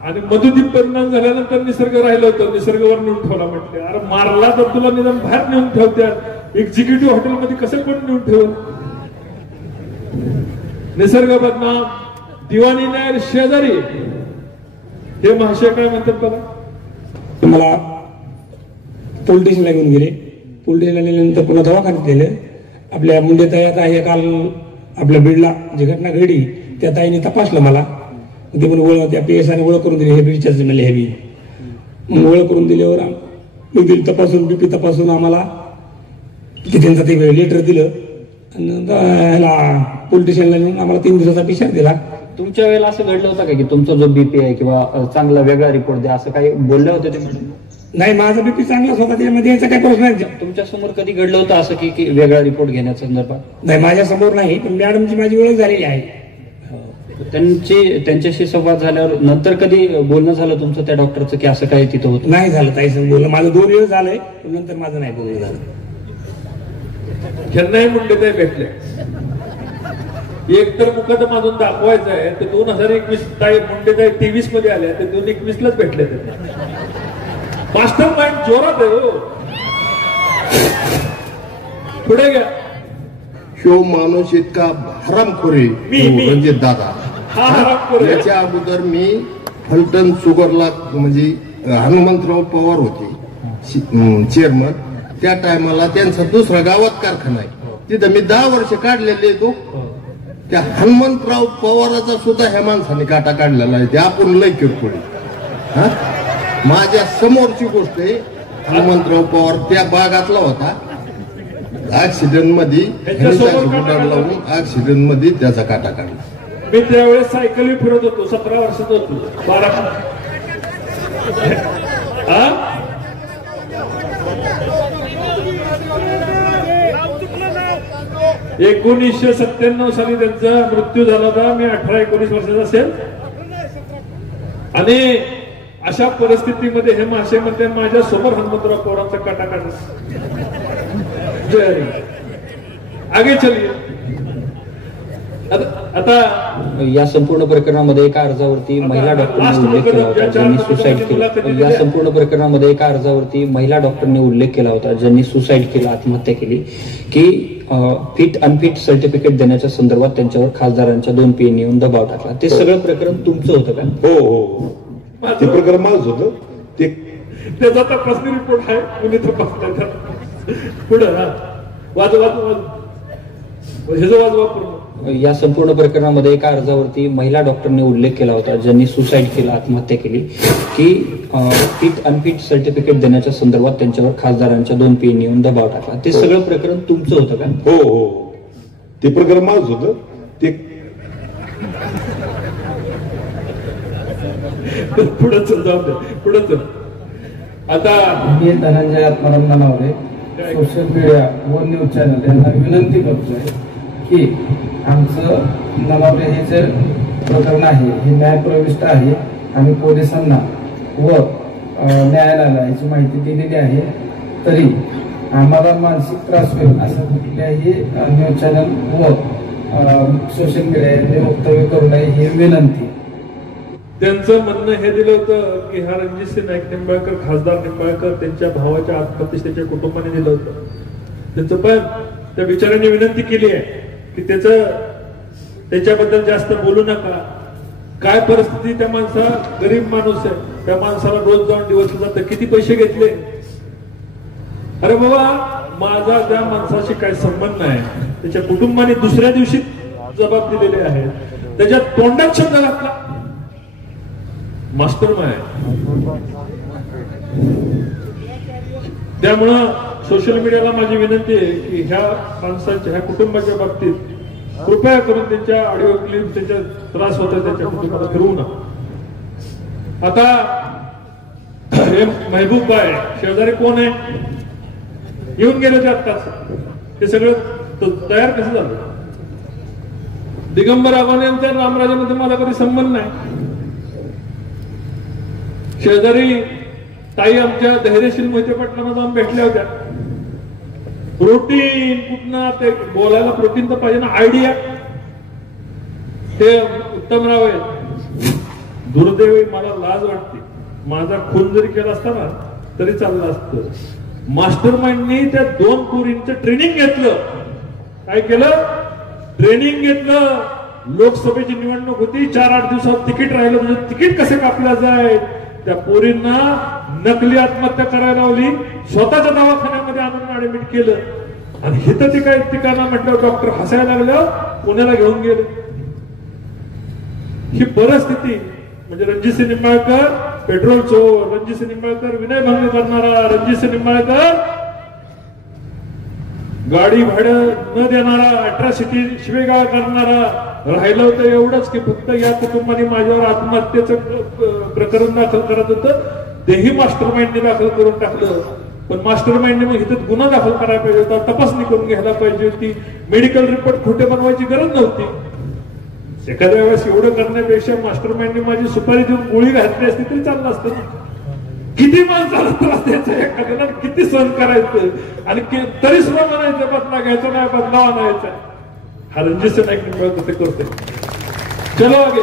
आणि मधुदीप परिणाम झाल्यानंतर निसर्ग राहिलं होतं, निसर्गावर नेऊन ठेवला म्हटले. अरे मारला तर तुला निदान बाहेर नेऊन ठेवत्यात, एक्झिक्युटिव्ह हॉटेलमध्ये कसं कोण नेऊन ठेवल? निसर्ग बदनाम, दिवाणी न्याय शेजारी. हे महाशय काय म्हणतात बघा. मला पोलीस स्टेशनला घेऊन गेले. पोलीस स्टेशनला गेल्यानंतर पुन्हा दवाखान्यात गेलं. आपल्या मुंडे ताई आता हे काल आपल्या बीडला जी घटना घडली त्या ताईने तपासलं मला. ते म्हणून ओळख त्या PSI ओळख करून दिली, हे रिचार्ज मिळाले हेवी म्हणून ओळख करून दिल्यावर मी तपासून BP तपासून आम्हाला त्यांचं ते लेटर दिलं आणि ह्याला पोलीस स्टेशनला नेऊन आम्हाला 3 दिवसाचा पिशार दिला. तुमच्या वेळेला असं घडलं होतं का की तुमचा जो BP आहे किंवा चांगला वेगळा रिपोर्ट द्या असं काही बोलले होते ते? नाही, माझा BP चांगलाच होता, त्याच्यामध्ये याचा काही प्रश्न नाही. तुमच्या समोर कधी घडलं होतं असं की वेगळा रिपोर्ट घेण्याच्या संदर्भात? नाही, माझ्या समोर नाही, पण मॅडमची माझी ओळख झालेली आहे. त्यांच्याशी संवाद झाल्यावर नंतर कधी बोलणं झालं तुमचं त्या डॉक्टरचं की असं काही तिथं होतं? नाही झालं ताई संग बोलणं. माझं 2 वेळ झालंय, पण नंतर माझं नाही बोलणं झालं. ह्यांनाही मुंडे ताई भेटले. एक तर मुकदमा अजून दाखवायचा आहे, तर 2021 ताई मुंडे ताई 23 मध्ये आल्या, ते 2021लाच भेटले त्यांना. मास्टर माइंड जोरात आहे हो. पुढे घ्या. शो माणूस इतका हरामखोरी रणजित दादा. याच्या अगोदर मी फलटण शुगरला म्हणजे हनुमंतराव पवार होते चेअरमन. त्या टायमाला त्यांचा दुसरा गावात कारखाना आहे, तिथं मी 10 वर्ष काढलेले येतो. त्या हनुमंतराव पवाराचा सुद्धा ह्या माणसाने काटा काढलेला आहे. ते आपण लय किरकोळी. हा, माझ्या समोरची गोष्ट आहे. हनुमंतराव पवार त्या बागातला होता. ऍक्सिडेंट मध्ये लावून ऍक्सिडेंट मध्ये त्याचा काटा काढला. मी त्यावेळेस सायकली फिरत होतो, 17 वर्षाचा होतो. 1997 साली त्यांचा मृत्यू झाला होता. मी 18-19 वर्षाचा असेल. आणि अशा परिस्थितीमध्ये हे महाशय म्हणते माझ्या समोर हनुमंतराव पवारांचा काटा काढला. आगे चलिए. आता या संपूर्ण प्रकरणामध्ये एका अर्जावरती महिला डॉक्टरने उल्लेख केला होता ज्यांनी सुसाईड केलं. या संपूर्ण प्रकरणामध्ये एका अर्जावरती महिला डॉक्टरने उल्लेख केला होता ज्यांनी सुसाईड केलं, आत्महत्या केली, की फिट अनफिट सर्टिफिकेट देण्याच्या संदर्भात त्यांच्यावर खासदारांच्या 2 PA येऊन दबाव टाकला. ते सगळं प्रकरण तुमचं होतं का? हो, ते प्रकरण माझंच होतं. त्याचा तपासणी रिपोर्ट आहे, कुणी तपासला. पुढे वाजवा पूर्ण. या संपूर्ण प्रकरणामध्ये एका अर्जावरती महिला डॉक्टरने उल्लेख केला होता ज्यांनी सुसाईड केलं, आत्महत्या केली, की फिट अनफिट सर्टिफिकेट देण्याच्या संदर्भात त्यांच्यावर खासदारांच्या 2 PA येऊन दबाव टाकला. ते सगळं प्रकरण तुमचं होतं का? हो, ते प्रकरण माझंच होतं. पुढे चल, जाऊ दे, पुढे चल. आता मी धनंजय आत्माराम ननावरे सोशल मीडिया व न्यूज चॅनल यांना विनंती करतोय की आमचं ननावरे हे जे प्रकरण आहे हे न्यायप्रविष्ट आहे. आम्ही पोलिसांना व न्यायालयाला याची माहिती दिलेली आहे. तरी आम्हाला मानसिक त्रास होईल असं कुठल्याही न्यूज चॅनल व सोशल मीडिया यांनी वक्तव्य करू नये ही विनंती. त्यांचं म्हणणं हे दिलं होतं की हा रणजितसिंह नाईक निंबाळकर, खासदार निंबाळकर, त्यांच्या भावाच्या आत्महत्येस त्याच्या कुटुंबाने दिलं होतं. त्यांचं पण त्या बिचाऱ्यांनी विनंती केली आहे की त्याच्याबद्दल जास्त बोलू नका. काय परिस्थिती, त्या माणसा गरीब माणूस आहे, त्या माणसाला रोज जाऊन दिवस जातं. किती पैसे घेतले? अरे बाबा, माझा त्या माणसाशी काही संबंध नाही. त्याच्या कुटुंबाने दुसऱ्या दिवशी जबाब दिलेले आहे. त्याच्या तोंडात शब्द घातला. मास्टर माय. त्यामुळं सोशल मीडियाला माझी विनंती आहे की ह्या माणसाच्या, ह्या कुटुंबाच्या बाबतीत कृपया करून त्यांच्या ऑडिओ क्लिप, त्यांच्या त्रास होता त्यांच्या कुटुंबाला फिरवू नका. आता हे महबूब बाय शेजारी कोण आहे? येऊन गेले ते आत्ताच. हे सगळं तयार कसं झालं? दिगंबर आव्हाने यांचा रामराजामध्ये मला कधी संबंध नाही. शेजारी ताई आमच्या धैर्यशील मोहिते पाटलांना जाऊन भेटल्या होत्या. प्रोटीन कुठनं ते बोलायला प्रोटीन तर पाहिजे ना, आयडिया. ते उत्तमराव आहे. दुर्दैव मला लाज वाटते, माझा खून जरी केला असता ना तरी चाललं असतं. मास्टर माइंडनी त्या 2 पोरींचं ट्रेनिंग घेतलं. काय केलं? ट्रेनिंग घेतलं. लोकसभेची निवडणूक होती, 4-8 दिवसात तिकीट राहिलं, म्हणजे तिकीट कसे कापल्या जाय. त्या पोरींना नकली आत्महत्या करायला लावली, स्वतःच्या दवाखान्यामध्ये आणून ऍडमिट केलं. आणि हिथं ती काय ठिकाणा म्हटलं, डॉक्टर हसायला लागलं, पुण्याला घेऊन गेले. ही परिस्थिती म्हणजे रणजितसिंह निंबाळकर पेट्रोल चोर, रणजितसिंह निंबाळकर विनयभंग करणारा, रणजितसिंह निंबाळकर गाडी भाडं न देणारा, अट्रॉसिटी शिवेगाळ करणारा. राहिलं होतं एवढंच की फक्त या कुटुंबाने माझ्यावर आत्महत्येचं प्रकरण दाखल करत होतं, तेही मास्टर माइंडने दाखल करून टाकलं. पण मास्टर माइंडने मग इथं गुन्हा दाखल करायला पाहिजे होता, तपासणी करून घ्यायला पाहिजे होती, मेडिकल रिपोर्ट खोटे बनवायची गरज नव्हती. एखाद्या वेळेस एवढं करण्यापेक्षा मास्टर माइंडने माझी सुपारी देऊन गोळी घातली असती तरी चाललं असतं. किती माणसाला त्रास द्यायचा एखाद्याला, किती सहन करायचं, आणि तरी सुद्धा म्हणायचं बदला घ्यायचा नाही, बदला आणायचा. हा रणजितसिंह नाईक निंबाळकर ते करते. चलो आगे.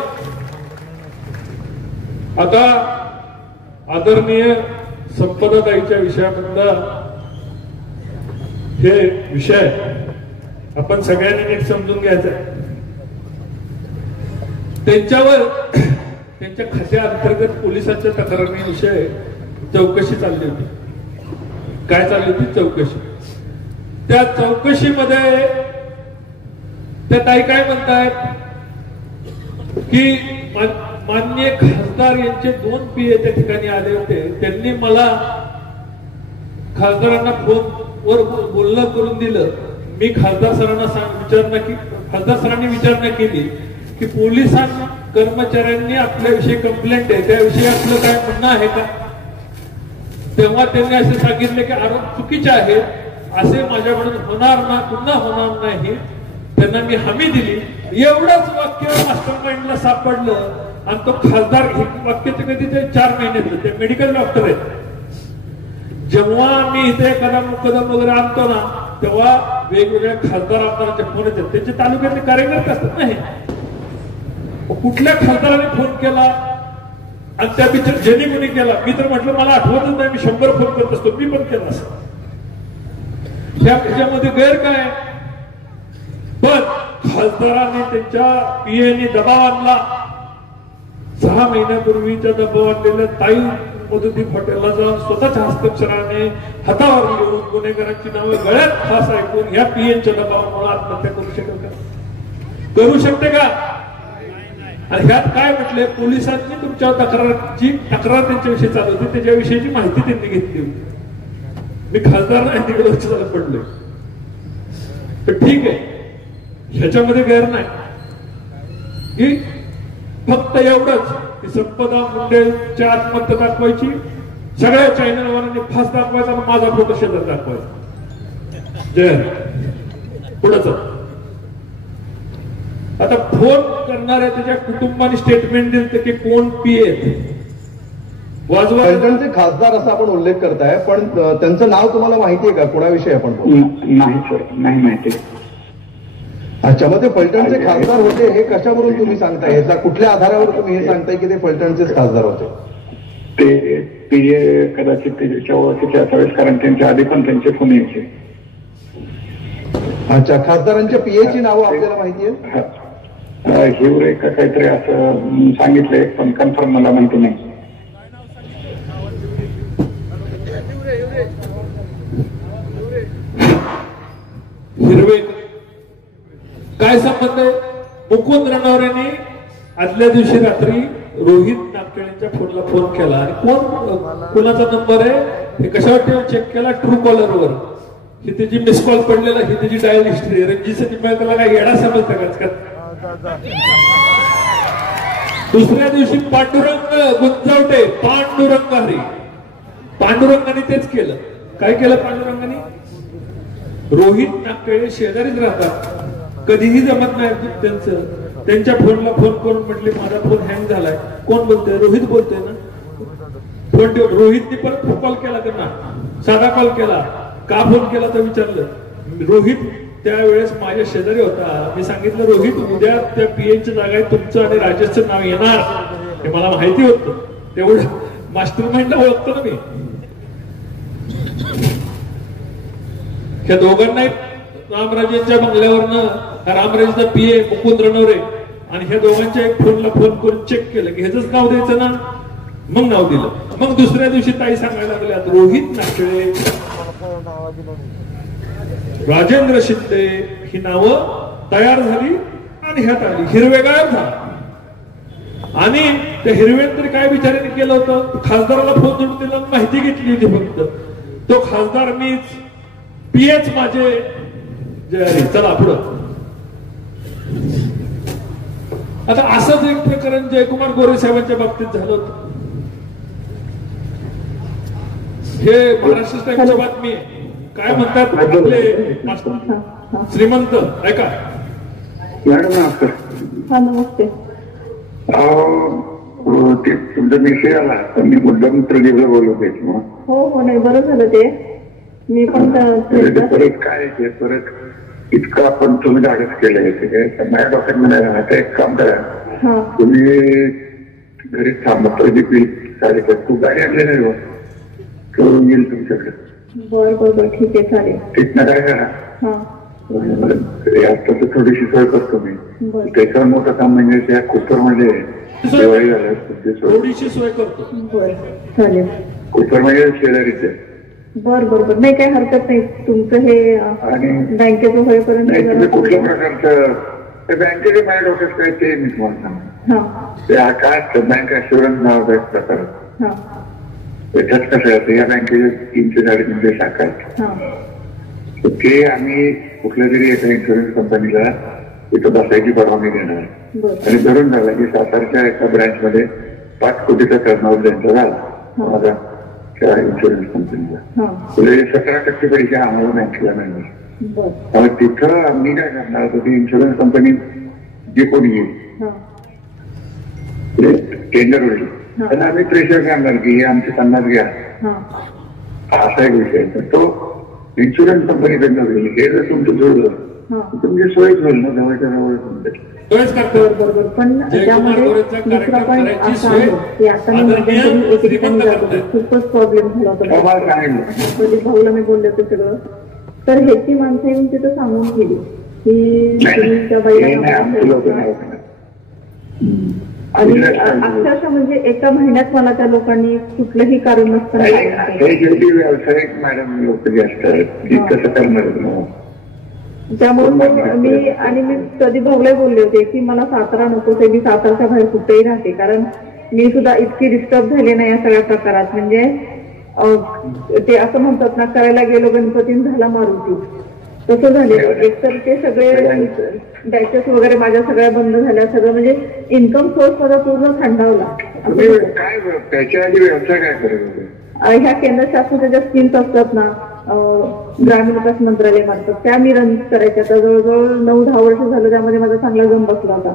आता आदरणीय संपदाताईच्या विषयामधला हे विषय आपण सगळ्यांनी नीट समजून घ्यायचा. त्यांच्यावर त्यांच्या खात्याअंतर्गत पोलिसांच्या तक्रारीविषयी चौकशी चालली होती. काय चालली होती? चौकशी. त्या चौकशीमध्ये त्या ताई काय म्हणतायत की माननीय खासदार यांचे 2 PA त्या ठिकाणी आले होते, त्यांनी मला खासदारांना फोनवर बोलणं करून दिलं. मी खासदार सरांनी विचारणा केली की पोलिसांना कर्मचाऱ्यांनी आपल्याविषयी कंप्लेंट आहे, त्याविषयी आपलं काय म्हणणं आहे का? तेव्हा त्यांनी असे सांगितले की आरोप चुकीचे आहेत, असे माझ्याकडून होणार ना, पुन्हा होणार नाही. त्यांना मी हमी दिली. एवढंच वाक्य मास्टर माइंडला सापडलं. आणि तो खासदार वाक्य ते कधी ते 4 महिन्यातलं, ते मेडिकल डॉक्टर आहेत. जेव्हा मी इथे एखादा मुकदम वगैरे आणतो ना, तेव्हा वेगवेगळ्या खासदार आमदारांचे फोन येतात. त्यांचे तालुक्यातले कार्यकर्ते असतात नाही. कुठल्या खासदाराने फोन केला आणि त्या बिचार ज्यांनी कोणी केला, मी तर म्हटलं मला आठवतच नाही, मी 100 फोन करत असतो, मी पण केला असतो. ह्याच्यामध्ये गैर काय? पण खासदाराने त्यांच्या PAने दबाव आणला. 6 महिन्यापूर्वीच्या दबाव आणलेल्या ताई मुदती हॉटेलला जाऊन स्वतःच्या हस्ताक्षराने हातावर लिहून गुन्हेगारांची नावं गळ्यात फास ऐकून ह्या PAच्या दबावामुळे आत्महत्या करू शकेल का? करू शकते का? आणि ह्यात काय म्हटलंय, पोलिसांनी तुमच्या तक्रार त्यांच्याविषयी चालू होती, त्याच्याविषयीची माहिती त्यांनी घेतली होती. मी खासदार नाही तिकडे लक्ष झालं पडलोय. तर ठीक आहे, ह्याच्यामध्ये गैर नाही. की फक्त एवढंच की संपदा मुंडेच्या आत्महत्या दाखवायची, सगळ्या चॅनलवाल्यांनी फास दाखवायचा आणि माझा फोटो शेतात दाखवायचा. जय पुढंच. आता फोन करणाऱ्या त्याच्या कुटुंबाने स्टेटमेंट दिलं की कोण PA फलटणचे खासदार असा आपण उल्लेख करताय, पण त्यांचं नाव तुम्हाला माहिती आहे का? कोणाविषयी आपण नाही सर, नाही माहिती. अच्छा, मग ते फलटणचे खासदार होते हे कशावरून तुम्ही सांगताय? याचा कुठल्या आधारावर तुम्ही हे सांगताय की ते फलटणचेच खासदार होते? ते PA कदाचित त्याच्या ओळखीचे असावेत, कारण त्यांच्या आधी पण त्यांचे फोन यायचे. अच्छा, खासदारांच्या PAची नावं आपल्याला माहिती आहे? हिवरे का काहीतरी असं सांगितलंय, पण कन्फर्म मला माहिती नाही. हिरवे काय संबंध आहे? मुकुंद रणवरेंनी आदल्या दिवशी रात्री रोहित नागटेळेंच्या फोनला फोन केला. आणि कोणाचा नंबर आहे हे कशावर चेक केला? ट्रू कॉलरवर. ही त्याची मिस कॉल पडलेला, ही त्याची डायल हिस्ट्री. रणजितसिंह निंबाळकरला काय येडा समजतं का? दुसऱ्या दिवशी पांडुरंग गुंजावटे, पांडुरंग हरी, पांडुरंगाने तेच केलं. काय केलं पांडुरंगाने? रोहित नागटेळे शेजारीच राहतात, कधीही जमत नाही त्यांच्या फोनला फोन करून म्हटले माझा फोन हँग झालाय. कोण बोलतोय? रोहित बोलतोय ना. फोन ठेवून रोहितने परत कॉल केला त्यांना, साधा कॉल केला, का फोन केला तर विचारलं. रोहित त्यावेळेस माझ्या शेजारी होता. मी सांगितलं रोहित उद्या त्या पीएनच्या जागा तुमचं आणि राजेशचं नाव येणार हे मला माहिती होतं. तेवढं मास्टर माइंडला ओळखतो ना मी. त्या दोघांना रामराजेंच्या बंगल्यावरनं रामराजेचा पीए मुकुंद रणवरे आणि ह्या दोघांच्या एक फोनला फोन करून चेक केलं की ह्याच नाव द्यायचं ना, मग नाव दिलं. मग दुसऱ्या दिवशी ताई सांगायला लागल्या रोहित नाटळे, राजेंद्र शिंदे ही नावं तयार झाली आणि ह्यात आली, हिरवेगार झाला. आणि त्या हिरवेन तरी काय विचाराने केलं होतं, खासदाराला फोन जोडून दिला, माहिती घेतली होती फक्त. तो खासदार मीच, पीएच माझे. चला पुढं. आता असंच एक प्रकरण जयकुमार गोरे साहेबांच्या बाबतीत झालं होतं. हे महाराष्ट्र टाइमची बातमी आहे. काय म्हणतात आपले श्रीमंत, ऐका. मॅडम नमस्कार. हा नमस्ते. ते तुमचा विषय आला तर मी मुद्दाम प्रदीपला बोलवते. हो हो नाही बरं झालं ते. मी पण परत काय परत इतकं आपण तुम्ही धाडस केलं माझ्या डॉक्टर म्हणाला एक काम करा, तुम्ही घरी थांबा. प्रदीप येईल 7:30. तू गाडी आणली नाही तो येईल तुमच्याकडे. बरं बरं ठीक आहे चालेल. तिथनं काय करा आता थोडीशी सोय करतो मी. त्याच्यावर मोठं काम म्हणजे त्या कुपरमध्ये दिवाळी झालं थोडीशी सोय करतो. बरं चालेल. कुपर म्हणजे शेजारीचे. बर बर बर नाही काही हरकत नाही. तुमचं हे बँकेचं होईपर्यंत कुठल्या प्रकारचं बँकेचे माझ्या डोक्यात काय ते मी तुम्हाला सांगतो. काय असतं बँक अश्युरन्स नावाचा एक प्रकार. त्याच्यात कसं आहे या बँकेचे 300-350 शाखा आहेत. ते आम्ही कुठल्या तरी एका इन्शुरन्स कंपनीला तिथं बसायची परवानगी देणार आणि धरून झाला की सातारच्या एका ब्रँच मध्ये 5 कोटीचा टर्नओव्हर त्यांचा झाला माझा त्या इन्शुरन्स कंपनीला. 17% पैसे आम्हाला बँकेला मिळणार. तिथं आम्ही काय करणार होतो ती इन्शुरन्स कंपनी जे कोणी येईल टेंडर होईल त्यांना आम्ही प्रेशर करणार की हे आमचे 50 घ्या असा एक विषय. तर तो इन्शुरन्स कंपनीकडनं होईल. हे जर तुमचं जोडलं तुमची सोयच होईल ना जवळच्या जवळ. बरोबर पण त्यामध्ये दुसरा पॉईंट असा आहे की आता मी मध्यंतरी एक ठिकाणी जात होते. खूपच प्रॉब्लेम झाला होता. भाऊला मी बोलले होते सगळं. तर ह्याची माणसं येऊन तिथं सांगून गेली की तुम्ही त्या बाईला आणि अक्षरशः म्हणजे एका महिन्यात मला त्या लोकांनी कुठलंही कारण नसताना व्यावसायिक मॅडम लोक जे असतात कसं करणार. त्यामुळे मी कधी भाऊला बोलले होते की मला सातारा नको ते. मी सातारच्या बाहेर कुठेही राहते कारण मी सुद्धा इतकी डिस्टर्ब झाले नाही या सगळ्या प्रकारात. म्हणजे ते असं म्हणतात ना करायला गेलो गणपतीन झाला मारुती तसं झालेलं. एकतर ते सगळे बॅचेस वगैरे माझ्या सगळ्या बंद झाल्या. सगळं म्हणजे इन्कम सोर्स माझा पूर्ण थंडावला. ह्या केंद्र शासनाच्या ज्या स्कीम्स असतात ना ग्रामीण विकास मंत्रालय मार्फत त्या मी रन करायच्या. तर जवळजवळ 9-10 वर्ष झालं त्यामध्ये माझा चांगला जम बसला होता.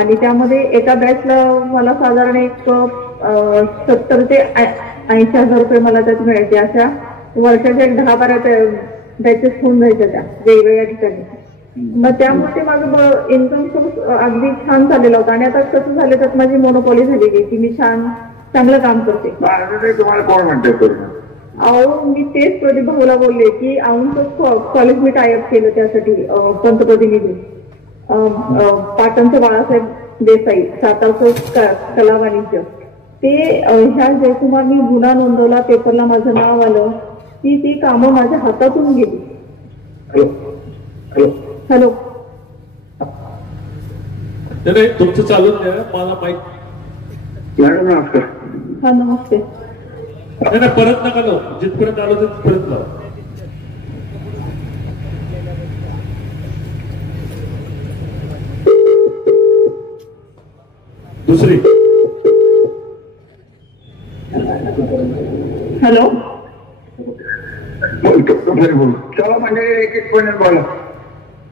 आणि त्यामध्ये एका बॅचला मला साधारण एक 70 ते 80 हजार रुपये मला त्यात मिळायचे. अशा वर्षाच्या एक 10-12 बॅचेस होऊन जायच्या त्या वेगवेगळ्या ठिकाणी. मग त्यामुळे माझं इन्कम सोर्स अगदी छान चाललेला होता. आणि आता कसं झालं त्यात माझी मोनोपॉली झालेली की मी चांगलं काम करते. तुम्हाला कोण म्हणते? अहो मी तेच प्रदीप भाऊला बोलले की औंधच कॉलेज मी टायअप केलं त्यासाठी पंतप्रतिनिधी पाटणचं बाळासाहेब देसाई सातारचं कला वाणिज्य ते ह्या जयकुमारनी गुन्हा नोंदवला पेपरला माझं नाव आलं की ती कामं माझ्या हातातून गेली. हॅलो तुमचं चालून द्या मला माहित. मॅडम नमस्कार. हा नमस्ते. नाही परत नका लाव. जिथपर्यंत आलो तिथपर्यंत लाव. दुसरी. हॅलो चला म्हणजे एक मिनिट बोला.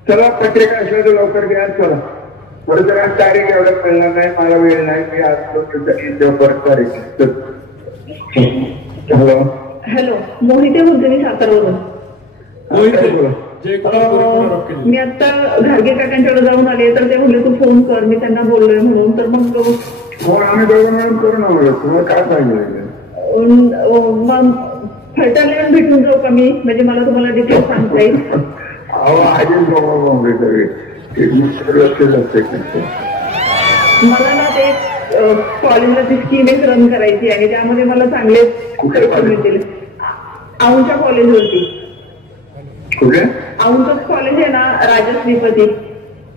चला पत्रिका असल्या तर लवकर घ्या. चला बरं जरा तारीख एवढं कळणार नाही, मला वेळ नाही, मी आज परत तारीख. हॅलो हॅलो, मोहिते बोलते मी सातारवरून. मी आता घारगे काकांच्याकडे जाऊन आले, तर ते म्हणले तू फोन कर, मी त्यांना बोललोय म्हणून. तर मग फोन आम्ही दोघं मिळून करू ना, तुम्हाला काय पाहिजे? मग फलटणला येऊन भेटून जाऊ का मी? म्हणजे मला तुम्हाला डिटेल सांगता येईल. मला ना ते कॉलेजला ती स्कीम एक रन करायची आहे, त्यामध्ये मला चांगले मिळतील. औंधच्या कॉलेजवरती, औंधच कॉलेज आहे ना राजश्रीपती,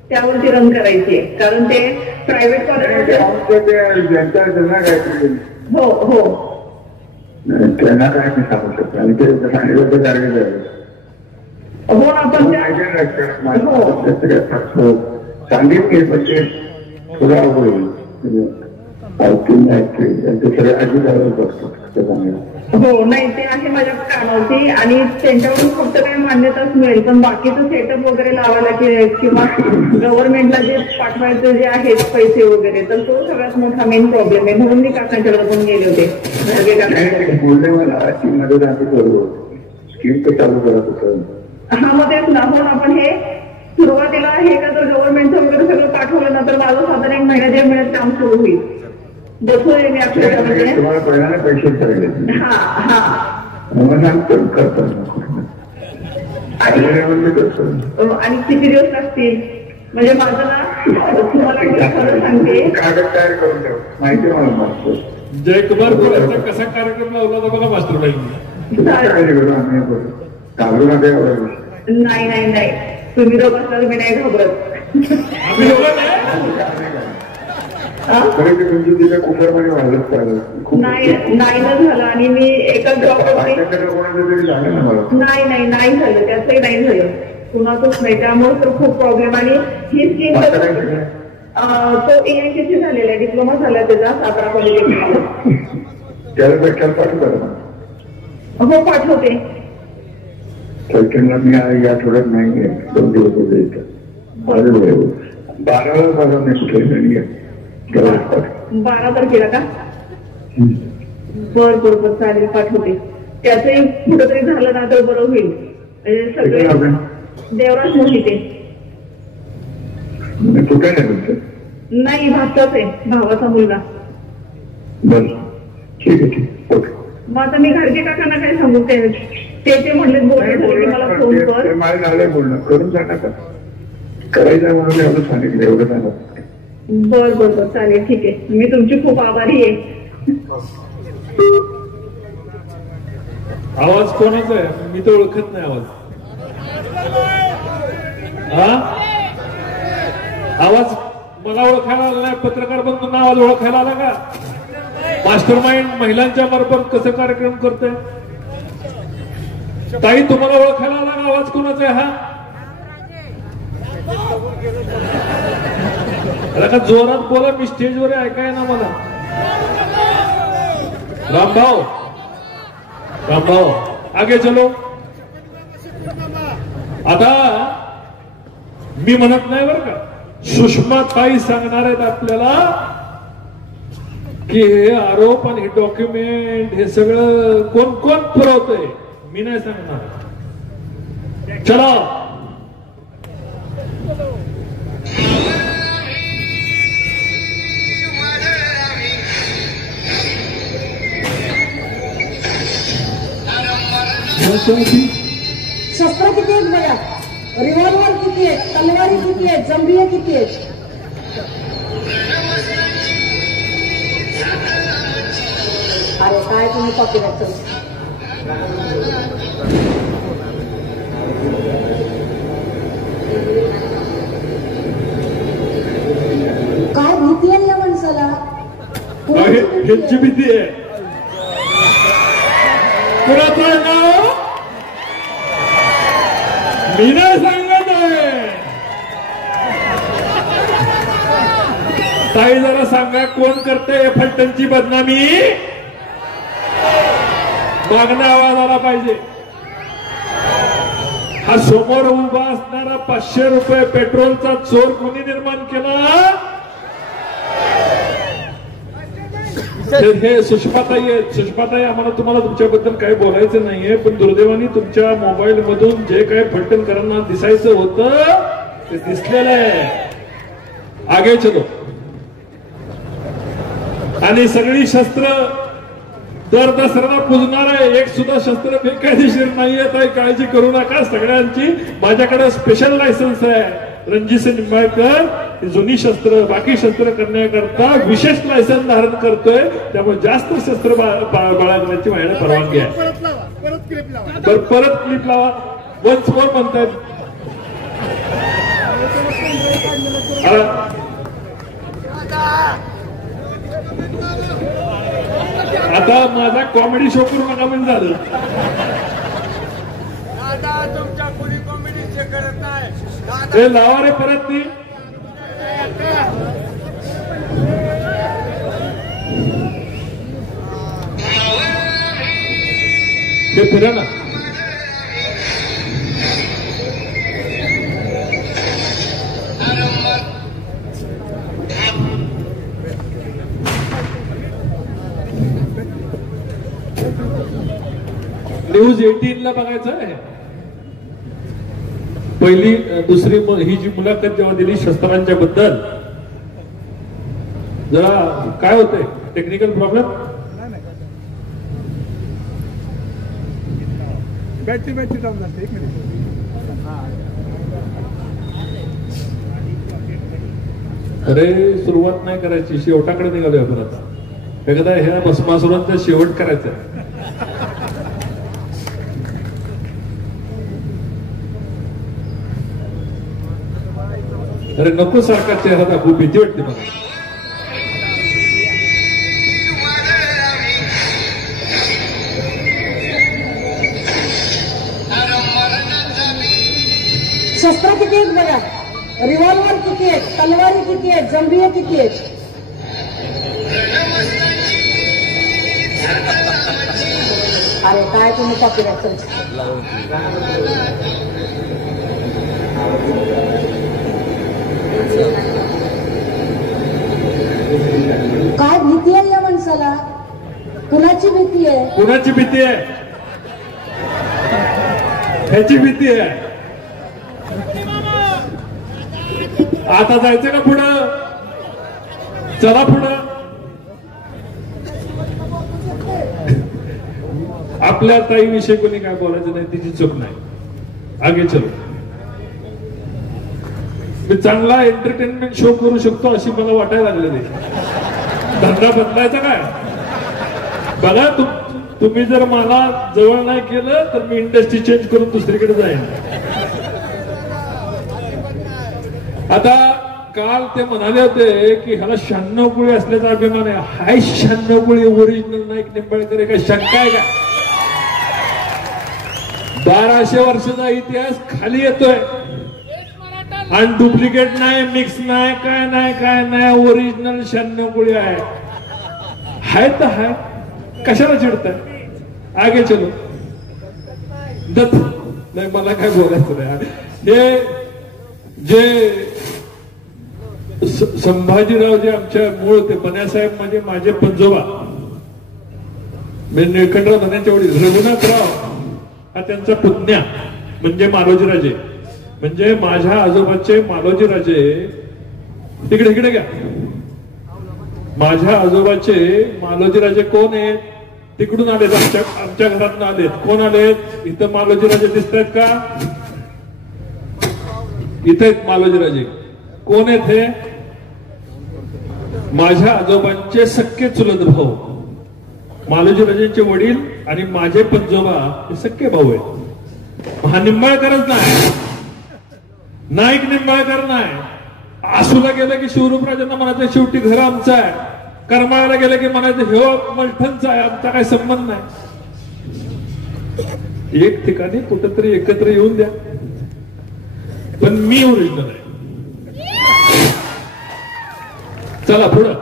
त्यावरती रन करायची आहे. कारण ते प्रायव्हेट कॉलेज. हो हो, त्यांना काय मी सांगू शकतो. आणि ते सांगितलं टार्गेट हो आपण सांगितले, पण ते थोडं अवघड होईल. सगळे अजिबात बघतो. हो नाही, ते आहे माझ्या कानावरती आणि त्यांच्याकडून फक्त काही मान्यताच मिळेल, पण बाकीचं सेटअप वगैरे लावायला किंवा गव्हर्नमेंटला जे पाठवायचं जे आहेत पैसे वगैरे, तर तो सगळ्यात मोठा मेन प्रॉब्लेम आहे. म्हणून मी काकांच्याकडे पण गेले होते. बोलले मला ती मदत आम्ही करू, स्कीम तर चालू करत होतं. हा मग तेच ना. पण आपण हे सुरुवातीला हे का जर गव्हर्नमेंटचं वगैरे सगळं पाठवलं ना, तर माझं साधारण 1 महिन्यात 1 महिन्यात काम सुरू होईल. बसवून मी आपल्यामध्ये तुम्हाला पहिल्यांदा पैसे ठरले. हा हा, मग करतो आणि किती दिवस लागतील? म्हणजे माझं ना तुम्हाला खरं सांगते, कागद तयार करून ठेव, माहिती मला. जयकुमार बोलायचा कसा कार्यक्रम लावला होता बघा मास्टरबाई. घाबरू नका. नाही नाही नाही, तुम्ही दोघं असला तुम्ही नाही घाबरत. कुकरमध्ये वाढलंच पाहिजे. नाही ना झालं. आणि मी एका ड्रॉपवरती नाही नाही नाही झालं, त्याचंही नाही झालं, कुणाचंच नाही. त्यामुळे तर खूप प्रॉब्लेम. आणि ही स्कीम तो ENTC झालेला आहे, डिप्लोमा झाला त्याचा सातारा पॉलिटेक्निकला. हो पाठवते. फलटणला मी या आठवड्यात नाही आहे, 2 दिवस होते इथं. 12 मी कुठे नाही 12 तारखेला का? बरोबर चालेल, पाठवते. त्याचंही कुठंतरी झालं ना तर बरं होईल. म्हणजे सगळे देवराज मोहिते. कुठे नाही, भाचाच आहे, भावाचा मुलगा. बरं ठीक आहे, ठीक. ओके. मग आता मी घरचे काकांना काय सांगू? ते म्हणले बोलले मला फोन कर. मला झालंय बोलणं, करून सांगा का करायचं म्हणून एवढं सांगितलं, एवढं सांगा. बर चालेल, ठीक आहे. मी तुमची खूप आभारी आहे. आवाज कोणाचा आहे? मी तर ओळखत नाही आवाज. आवाज मला ओळखायला आला नाही, पत्रकार बंधूंना आवाज ओळखायला आला का? मास्टर माइंड महिलांच्या मार्फत कसं कार्यक्रम करतोय? ताई तुम्हाला ओळखायला आला का? आवाज कोणाचा आहे हा? का जोरात बोला, मी स्टेजवर ऐकाय ना मला. रामभाऊ आगे चलो. आता मी म्हणत नाही बरं का, सुषमा ताई सांगणार आहेत आपल्याला की हे आरोप आणि हे डॉक्युमेंट हे सगळं कोण कोण पुरवतंय. मी नाही सांगणार. चला शस्त्र किती आहेत बघा, रिव्हॉल्वर किती आहेत, तलवारी किती आहेत, जंबिया किती आहेत. अरे काय तुम्ही कॉपी करतो? काय भीती आहे या माणसाला? ह्याची भीती आहे. कुणाचं नाव मी नाही सांगत आहे. ताई जरा सांगा कोण करते फलटणची बदनामी? मागणं आवाज आला पाहिजे. हा समोर उभा असणारा 500 रुपये पेट्रोलचा चोर कोणी निर्माण केला? हे सुषमाताई आहेत. सुषमाताई, आम्हाला तुम्हाला तुमच्याबद्दल काही बोलायचं नाहीये, पण दुर्दैवाने तुमच्या मोबाईल मधून जे काही फलटणकरांना दिसायचं होतं ते दिसलेलं आहे. आगे चलो. आणि सगळी शस्त्र दर दसऱ्याला पुजणार आहे. एक सुद्धा शस्त्र बेकायदेशीर नाहीये, ताई काळजी करू नका. सगळ्यांची माझ्याकडे स्पेशल लायसन्स आहे. रणजितसिंह निंबाळकर जुनी शस्त्र बाकी शस्त्र करण्याकरता विशेष लायसन्स धारण करतोय, त्यामुळे जास्त शस्त्र बाळगण्याची माझ्याकडे परवानगी आहे. परत क्लिप लावा. वन्स मोर म्हणतायत. आता माझा कॉमेडी शो करू नका म्हणजे झालं. ते लावा रे परत ती. ते फिरा ना. न्यूज 18 ला बघायचं आहे. पहिली दुसरी ही जी मुलाखत जेव्हा दिली शस्त्रांच्या बद्दल, जरा काय होतंय टेक्निकल प्रॉब्लेम. बॅटरी डाऊन झाली. एक मिनिट. अरे सुरुवात नाही करायची, शेवटाकडे निघालोय आपण आता. एखादा ह्या भस्मासुरांचा शेवट करायचा. अरे नको सारखा चेहरा दाखवू, भीती वाटते मला. शस्त्र किती आहेत बघा, रिव्हॉल्वर किती आहेत, तलवारी किती आहेत, जंबिये किती आहेत. अरे काय तुम्ही कॉपीराइट काय भीती आहे या माणसाला? कुणाची भीती आहे? कुणाची भीती आहे? ह्याची भीती आहे. आता जायचं का पुढं? चला पुढं. आपल्या ताईविषयी कोणी काय बोलायचं नाही, तिची चूक नाही. आगे चलो. मी चांगला एंटरटेनमेंट शो करू शकतो अशी मला वाटायला लागले. धंदा बदलायचा काय बघा. तुम्ही जर मला जवळ नाही केलं तर मी इंडस्ट्री चेंज करून दुसरीकडे जाईन. आता काल ते म्हणाले होते की ह्याला 96 गुळी असल्याचा अभिमान आहे. हाय 96 गुळी ओरिजिनल नाईक निंबाळकर. काय शंका आहे का? 1200 वर्षाचा इतिहास खाली येतोय आणि डुप्लिकेट नाही, मिक्स नाही, काय नाही, काय नाही. ओरिजिनल 96 गुळी आहे. हाय तर हाय, कशाला चिडताय? आगे चलो. दत्त नाही, मला काय बोलायचं नाही. हे जे संभाजीराव जे आमच्या मूळ ते बन्यासाहेब म्हणजे माझे पंजोबा, निळकंठराव धन्याच्या वडील रघुनाथराव हा त्यांचा पुतण्या म्हणजे मालोजीराजे, म्हणजे माझ्या आजोबाचे मालोजीराजे. तिकडे इकडे घ्या. माझ्या आजोबाचे मालोजीराजे कोण आहेत? तिकडून आलेत, आमच्या घरातून आलेत. कोण आलेत? इथं मालोजीराजे दिसत आहेत का? इथे आहेत मालोजीराजे. कोण आहेत हे? माझ्या आजोबांचे सख्खे चुलत भाऊ. मालोजीराजेंचे वडील आणि माझे पंजोबा हे सख्खे भाऊ आहेत. हा निंबाळकरच नाही, नाईक निंबाळकर नाही. आसूला गेलं की शिवरूपराजांना म्हणायचं शेवटी घर आमचं आहे. करमाळ्याला गेलं की म्हणायचं हे मलठणचा आहे, आमचा काही संबंध नाही. एक ठिकाणी कुठंतरी एकत्र येऊन द्या. पण मी ओरिजिनल आहे. चला पुढं.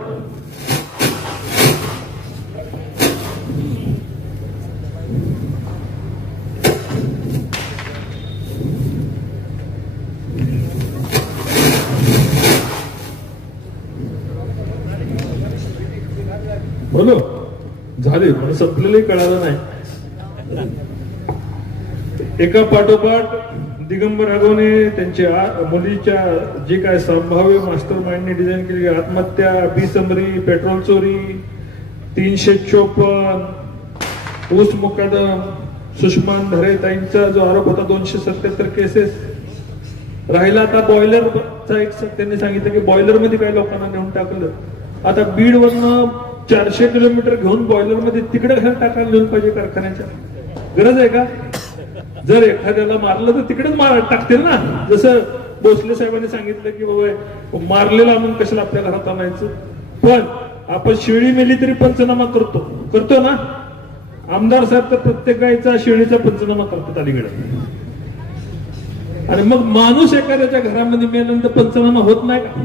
झाले पण संपलेले कळालं नाही. एका पाठोपाठ दिगंबर राघवने त्यांच्या मुलीच्या जे काय संभाव्य मास्टर माइंडने डिझाईन केली आत्महत्या, बेसमरी, पेट्रोल चोरी, 354, ऊस मुकादम, सुषमा अंधारेताईंचा जो आरोप होता 277 केसेस राहिला. आता बॉयलरचा एक त्यांनी सांगितलं की बॉयलर मध्ये काही लोकांना नेऊन टाकलं. आता बीड वरनं 400 किलोमीटर घेऊन बॉयलर मध्ये तिकडे टाकायला नेऊन पाहिजे कारखान्याच्या. गरज आहे का? जर एखाद्याला मारलं तर तिकडेच टाकतील ना. जसं भोसले साहेबांनी सांगितलं की बाबा मारलेला आणून कशाला आपल्या घरात आणायचं. पण आपण शेळी मेली तरी पंचनामा करतो ना. आमदार साहेब तर प्रत्येक गायचा शेळीचा पंचनामा करतात अलीकडे. आणि मग माणूस एखाद्याच्या घरामध्ये मेल्यानंतर पंचनामा होत नाही का?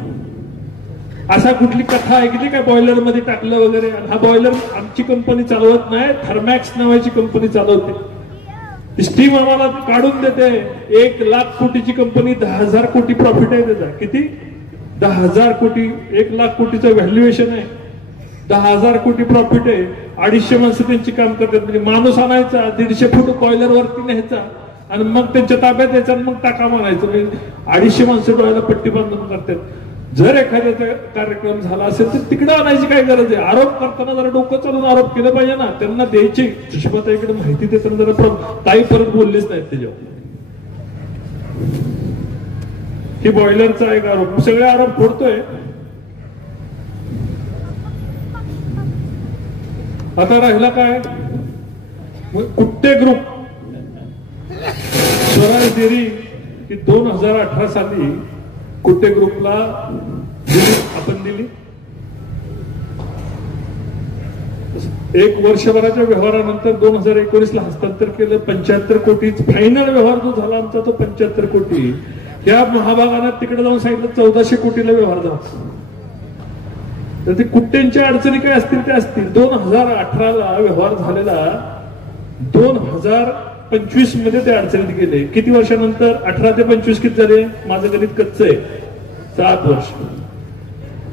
असा कुठली कथा ऐकली काय बॉयलर मध्ये टाकलं वगैरे? हा बॉयलर आमची कंपनी चालवत नाही, थर्मॅक्स नावाची कंपनी चालवते. स्टीम आम्हाला काढून देते. 1,00,000 कोटीची कंपनी, 10,000 कोटी प्रॉफिट आहे त्याचा. किती? 10,000 कोटी. 1,00,000 कोटीचं व्हॅल्युएशन आहे, 10,000 कोटी प्रॉफिट आहे. 250 माणसं त्यांची काम करतात. म्हणजे माणूस आणायचा, 150 फूट बॉयलर वरती न्यायचा आणि मग त्यांच्या ताब्यात द्यायचा आणि मग टाका मारायचं. म्हणजे 250 माणसं डोळ्याला पट्टी बांधून करतात. जर एखाद्याचा कार्यक्रम झाला असेल तर तिकडे आणायची काय गरज आहे? आरोप करताना जरा डोकं चालून आरोप केलं पाहिजे ना. त्यांना द्यायची सुषमाताईकडे माहिती देताना जरा ताई परत बोललीच नाहीत त्याच्यावर. ही बॉयलरचा एक आरोप, सगळे आरोप फोडतोय. आता राहिला काय? कुट्टे ग्रुप स्वराज डेअरी की 2018 साली कुट्टे ग्रुपला आपण दिली. 1 वर्षभराच्या व्यवहारानंतर 2019 ला हस्तांतर केलं. 75 कोटी फायनल व्यवहार जो झाला आमचा तो 75 कोटी. या महाभागानं तिकडे जाऊन सांगितलं 1400 कोटीला व्यवहार झाला. तर ते कुट्ट्यांच्या अडचणी काय असतील ते असतील. 2018 ला व्यवहार झालेला 2025 मध्ये ते अडचणीत गेले. किती वर्षानंतर? 18 ते 25 किती झाले? माझं गणित कच्च आहे, 7 वर्ष.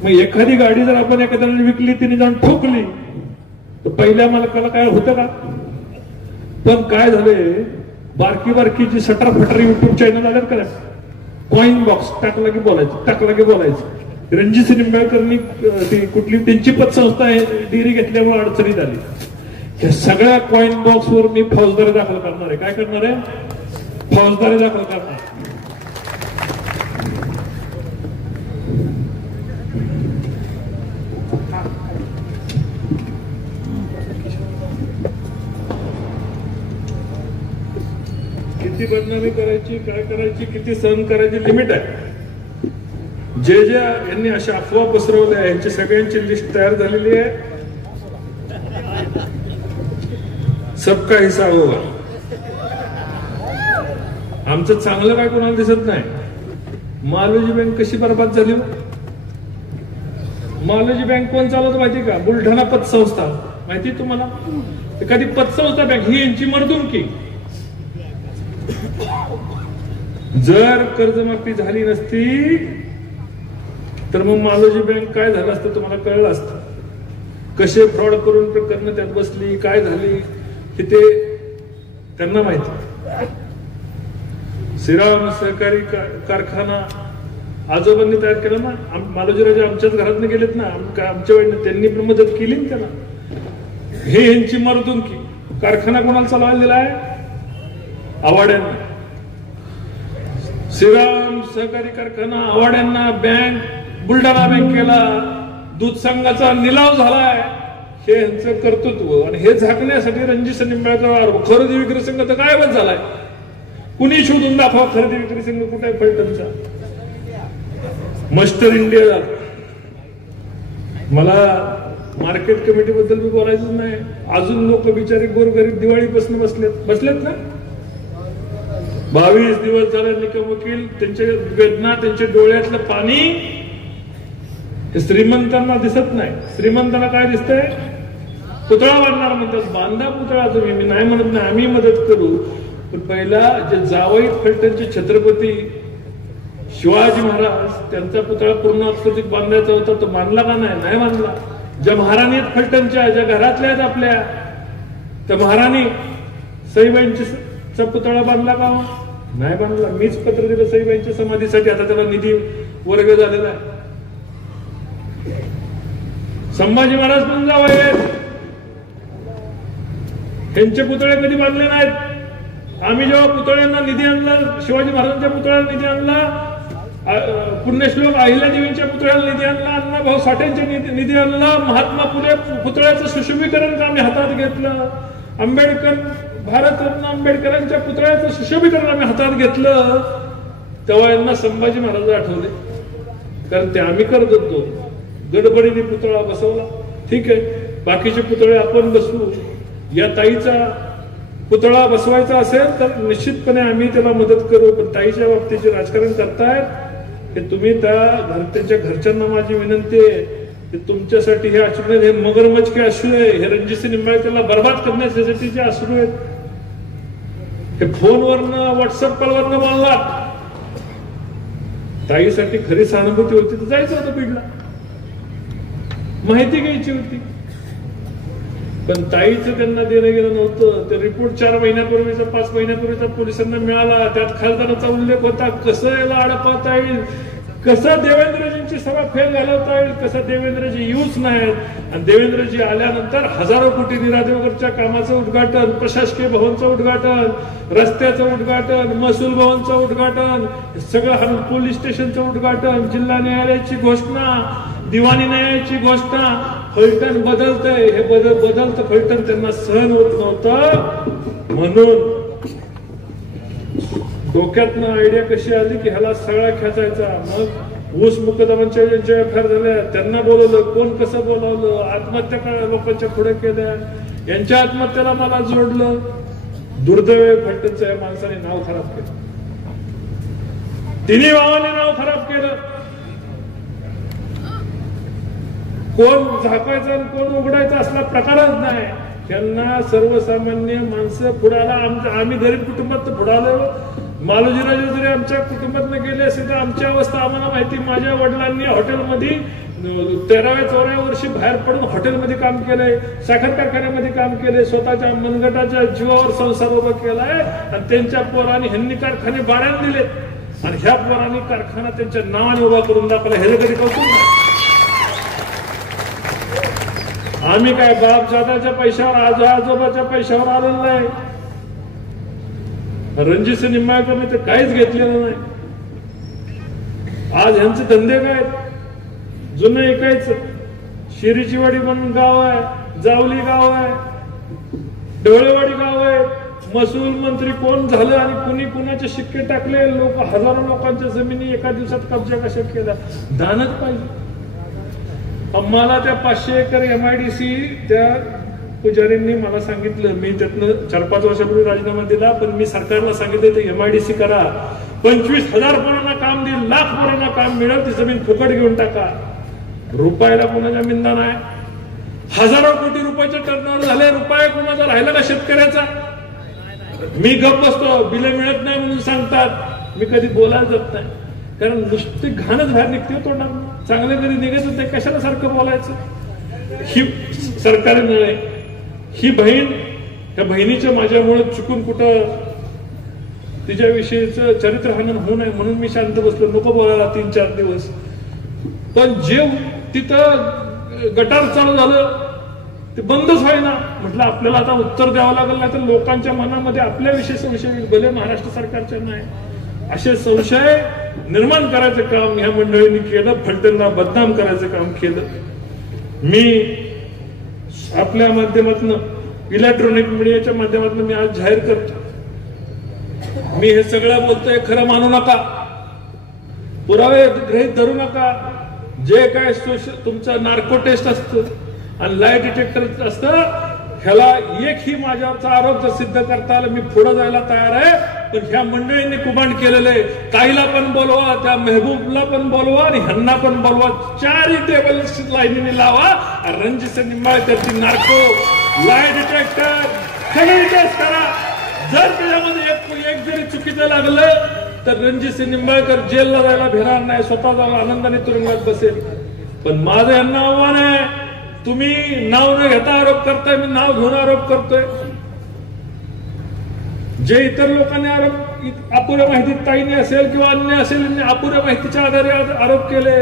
मग एखादी गाडी जर आपण एखाद्याने विकली, तिने जाऊन ठोकली तर पहिल्या मालकाला काय होतं का? पण काय झाले, बारकी बारकी जी सटारफटार युट्यूब चॅनल आल्यात का, कॉइन बॉक्स टाकला की बोलायचं. रणजित निंबाळकरनी ती कुठली त्यांची पतसंस्था डेअरी घेतल्यामुळे अडचणीत आली. या सगळ्या कॉइन बॉक्स वर मी फौजदारी दाखल करणार आहे. काय करणार आहे? फौजदारी दाखल करणार. किती बदनामी करायची, काय करायची, किती सहन करायची लिमिट आहे. जे यांनी अशा अफवा पसरवल्या यांची सगळ्यांची लिस्ट तयार झालेली आहे. सबका हिसाब होगा. आमचं चांगलं काय कोणाला दिसत नाही. मालोजी बँक कशी बरबाद झाली? मालोजी बँक कोण चालवत माहिती का? बुलढाणा पतसंस्था. माहिती तुम्हाला? एखादी पतसंस्था बँक ही यांची मर्दुमकी. जर कर्जमाफी झाली नसती तर मग मालोजी बँक काय झालं असतं तुम्हाला कळलं असतं. कसे फ्रॉड करून प्रकरण त्यात बसली, काय झाली की ते त्यांना माहिती. श्रीराम सहकारी कारखाना आजोबांनी तयार केला ना. मालोजीराजे आमच्याच घरातनं गेलेत ना, आमच्या वेळेने त्यांनी पण मदत केली ना त्याला. हे यांची मर्दुमकी. कारखाना कोणाला चालवायला दिलाय? आवाड्यांना. श्रीराम सहकारी कारखाना आवाड्यांना, बँक बुलढाणा बँकेला, दूध संघाचा निलाव झालाय. हे यांचं कर्तृत्व. आणि हे झाकण्यासाठी रणजित निंबाळकर खरेदी विक्री संघ तर गायबच झालाय. कुणी शोधून दाखवा खरेदी विक्री संघ कुठे आहे फलटणचा. मस्टर इंडिया झाला. मला मार्केट कमिटी बद्दल मी बोलायचं नाही. अजून लोक बिचारे गोरगरीब दिवाळीपासून बसलेत ना. 22 दिवस झाले निकम वकील. त्यांच्या वेदना, त्यांच्या डोळ्यातलं पाणी हे श्रीमंतांना दिसत नाही. श्रीमंतांना काय दिसतंय? पुतळा बांधणार म्हणतात. बांधा पुतळा तुम्ही, मी नाही म्हणत नाही, आम्ही मदत करू. पण पहिला जे जावई फलटणचे छत्रपती शिवाजी महाराज त्यांचा पुतळा पूर्ण बांधायचा होता, तो बांधला का नाही? नाही बांधला. ज्या महाराणी आहेत फलटणच्या, ज्या घरातल्या आहेत आपल्या, त्या महाराणी सईबाईंचा पुतळा बांधला का? नाही बांधला. मीच पत्र दिलं सईबाईंच्या समाधीसाठी. आता त्याला निधी वर्ग झालेला आहे. संभाजी महाराज पण जाव आहेत, त्यांचे पुतळे कधी बांधले नाहीत. आम्ही जेव्हा पुतळ्यांना निधी आणला, शिवाजी महाराजांच्या पुतळ्याला निधी आणला, पुण्यश्लोक अहिल्यादेवींच्या पुतळ्याला निधी आणला, अण्णाभाऊ साठेंच्या निधी आणला, महात्मा फुले पुतळ्याचं सुशोभीकरण आम्ही हातात घेतलं, आंबेडकर भारतरत्न आंबेडकरांच्या पुतळ्याचं सुशोभीकरण आम्ही हातात घेतलं. तेव्हा यांना संभाजी महाराज आठवले, कारण ते आम्ही करत होतो. गडबडीने पुतळा बसवला, ठीक आहे, बाकीचे पुतळे आपण बसवू. या ताईचा पुतळा बसवायचा असेल तर निश्चितपणे आम्ही त्याला मदत करू. पण ताईच्या बाबतीत जे राजकारण करतायत हे तुम्ही त्यांच्या घरच्यांना माझी विनंती आहे की तुमच्यासाठी हे अश्रू आहेत, हे मगरमच्छ के अश्रू आहे, हे रणजितसिंह निंबाळकरला बर्बाद करण्यासाठी जे अश्रू आहेत, हे फोनवरनं व्हॉट्सअप कॉलवरनं बोललात. ताईसाठी खरी सहानुभूती होती तर जायचं होतं बीडला, माहिती घ्यायची होती. पण ताईचं त्यांना देणं गेलं नव्हतं. ते रिपोर्ट 4 महिन्यापूर्वीचा 5 महिन्यापूर्वीचा पोलिसांना मिळाला. त्यात खासदाराचा उल्लेख होता. कसं याला अडपता येईल, कसं देवेंद्रजींची सभा फेल घालवता येईल, कसं देवेंद्रजी येऊच नाहीत. आणि देवेंद्रजी आल्यानंतर हजारो कोटी निरादेवगरच्या कामाचं उद्घाटन, प्रशासकीय भवनचं उद्घाटन, रस्त्याचं उद्घाटन, महसूल भवनचं उद्घाटन, सगळं हाणून पोलीस स्टेशनचं उद्घाटन, जिल्हा न्यायालयाची घोषणा, दिवाणी न्यायालयाची घोषणा. फलटण बदलतंय, हे बदलतं फलटण त्यांना सहन होत नव्हतं. म्हणून डोक्यातनं आयडिया कशी आली की ह्याला सगळा खेचायचा. मग ऊस मुकदमांच्या ज्यांच्या एफआयआर झाल्या त्यांना बोलवलं, कोण कसं बोलावलं, आत्महत्या लोकांच्या पुढे केल्या, यांच्या आत्महत्येला मला जोडलं. दुर्दैव फलटणचं या माणसाने नाव खराब केलं, तिन्ही भावाने नाव खराब केलं. कोण झाकायचं आणि कोण उघडायचं असला प्रकारच नाही. त्यांना सर्वसामान्य माणसं पुढाला, आम्ही गरीब कुटुंबात पुढालो. मालोजीराजे जरी आमच्या कुटुंबात गेले असेल तर आमची अवस्था आम्हाला माहिती. माझ्या वडिलांनी हॉटेलमध्ये 13व्या-14व्या वर्षी बाहेर पडून हॉटेलमध्ये काम केलंय, साखर कारखान्यामध्ये काम केलंय, स्वतःच्या मनगटाच्या जीवावर संसार उभा केलाय. आणि त्यांच्या पोरांनी ह्यांनी कारखाने भाड्याने दिले आणि ह्या पोरांनी कारखाना त्यांच्या नावाने उभा करून दाखवला. हे कधी कौतुक नाही. आम्ही काय बापजादाच्या पैशावर, आजोबाच्या पैशावर आलेलो नाही. रणजितसिंह निंबाळकरने तर काहीच घेतलेलं नाही. आज ह्यांचे धंदे काय, जुनं ऐकायचं. शिरीचीवाडी म्हणून गाव आहे, जावली गाव आहे, ढवळेवाडी गाव आहे. महसूल मंत्री कोण झालं आणि कुणी कुणाचे शिक्के टाकले. हजारो लोकांच्या जमिनी एका दिवसात कब्जा कशा केला. दानच पाहिजे. आम्हाला त्या 500 एकर MIDC त्या पुजारींनी मला सांगितलं. मी त्यातनं 4-5 वर्षापूर्वी राजीनामा दिला, पण मी सरकारला सांगितलं ते MIDC करा. 25,000 पोरांना काम देईल, लाख पोरांना काम मिळेल, ती जमीन फुकट घेऊन टाका. रुपयाला कोणाच्या मिंदा नाही. हजारो कोटी रुपयाचे टर्नओव्हर झाले, रुपया कोणाचा राहिला का शेतकऱ्याचा? मी गप्प बसतो, बिलं मिळत नाही म्हणून सांगतात, मी कधी बोलायला जात नाही. कारण नुसती घाणच बाहेर निघते तोंडात, चांगले कधी निघत नाही. कशाला सारखं बोलायचं? ही सरकारी नळे, ही बहीण, त्या बहिणीच्या माझ्यामुळे चुकून कुठं तिच्याविषयीचं चरित्रहनन होऊ नये म्हणून मी शांत बसलो, नको बोलायला 3-4 दिवस. पण जे तिथं गटार चालू झालं ते बंदच व्हायना. म्हटलं आपल्याला आता उत्तर द्यावं लागलं, नाही तर लोकांच्या मनामध्ये आपल्याविषयी संशय येईल. भले महाराष्ट्र सरकारच्या नाही, असे संशय निर्माण करायचं काम ह्या मंडळींनी केलं. फलटणला बदनाम करायचं काम केलं. मी आपल्या माध्यमातून, इलेक्ट्रॉनिक मीडियाच्या माध्यमातून मी आज जाहीर करतो, मी हे सगळं बोलतोय खरं मानू नका, पुरावे गृहीत धरू नका. जे काय तुमचं नार्को टेस्ट असतं आणि लाय डिटेक्टर असतं, ह्याला एकही माझ्यावरचा आरोप जर सिद्ध करता आला मी पुढे जायला तयार आहे. पण ह्या मंडळींनी कुभांड केलेलं आहे. ताईला पण बोलवा, त्या मेहबूबला पण बोलवा आणि ह्यांना पण बोलवा. 4 टेबल लाईनीने लावा. रणजितसिंह निंबाळकरची नार्को, लाय डिटेक्टर सगळी टेस्ट करा. जर त्याच्यामध्ये एक जरी चुकीचं लागलं तर रणजितसिंह निंबाळकर जेलला जायला भेटणार नाही, स्वतः जाऊन आनंदाने तुरुंगात बसेल. पण माझं यांना आव्हान आहे, तुम्ही नाव न घेता आरोप करताय, मी नाव घेऊन आरोप करतोय. जे इतर लोकांनी आरोप अपुऱ्या माहितीत ताईने असेल किंवा अन्य असेल, अपुऱ्या माहितीच्या आधारे आरोप केले,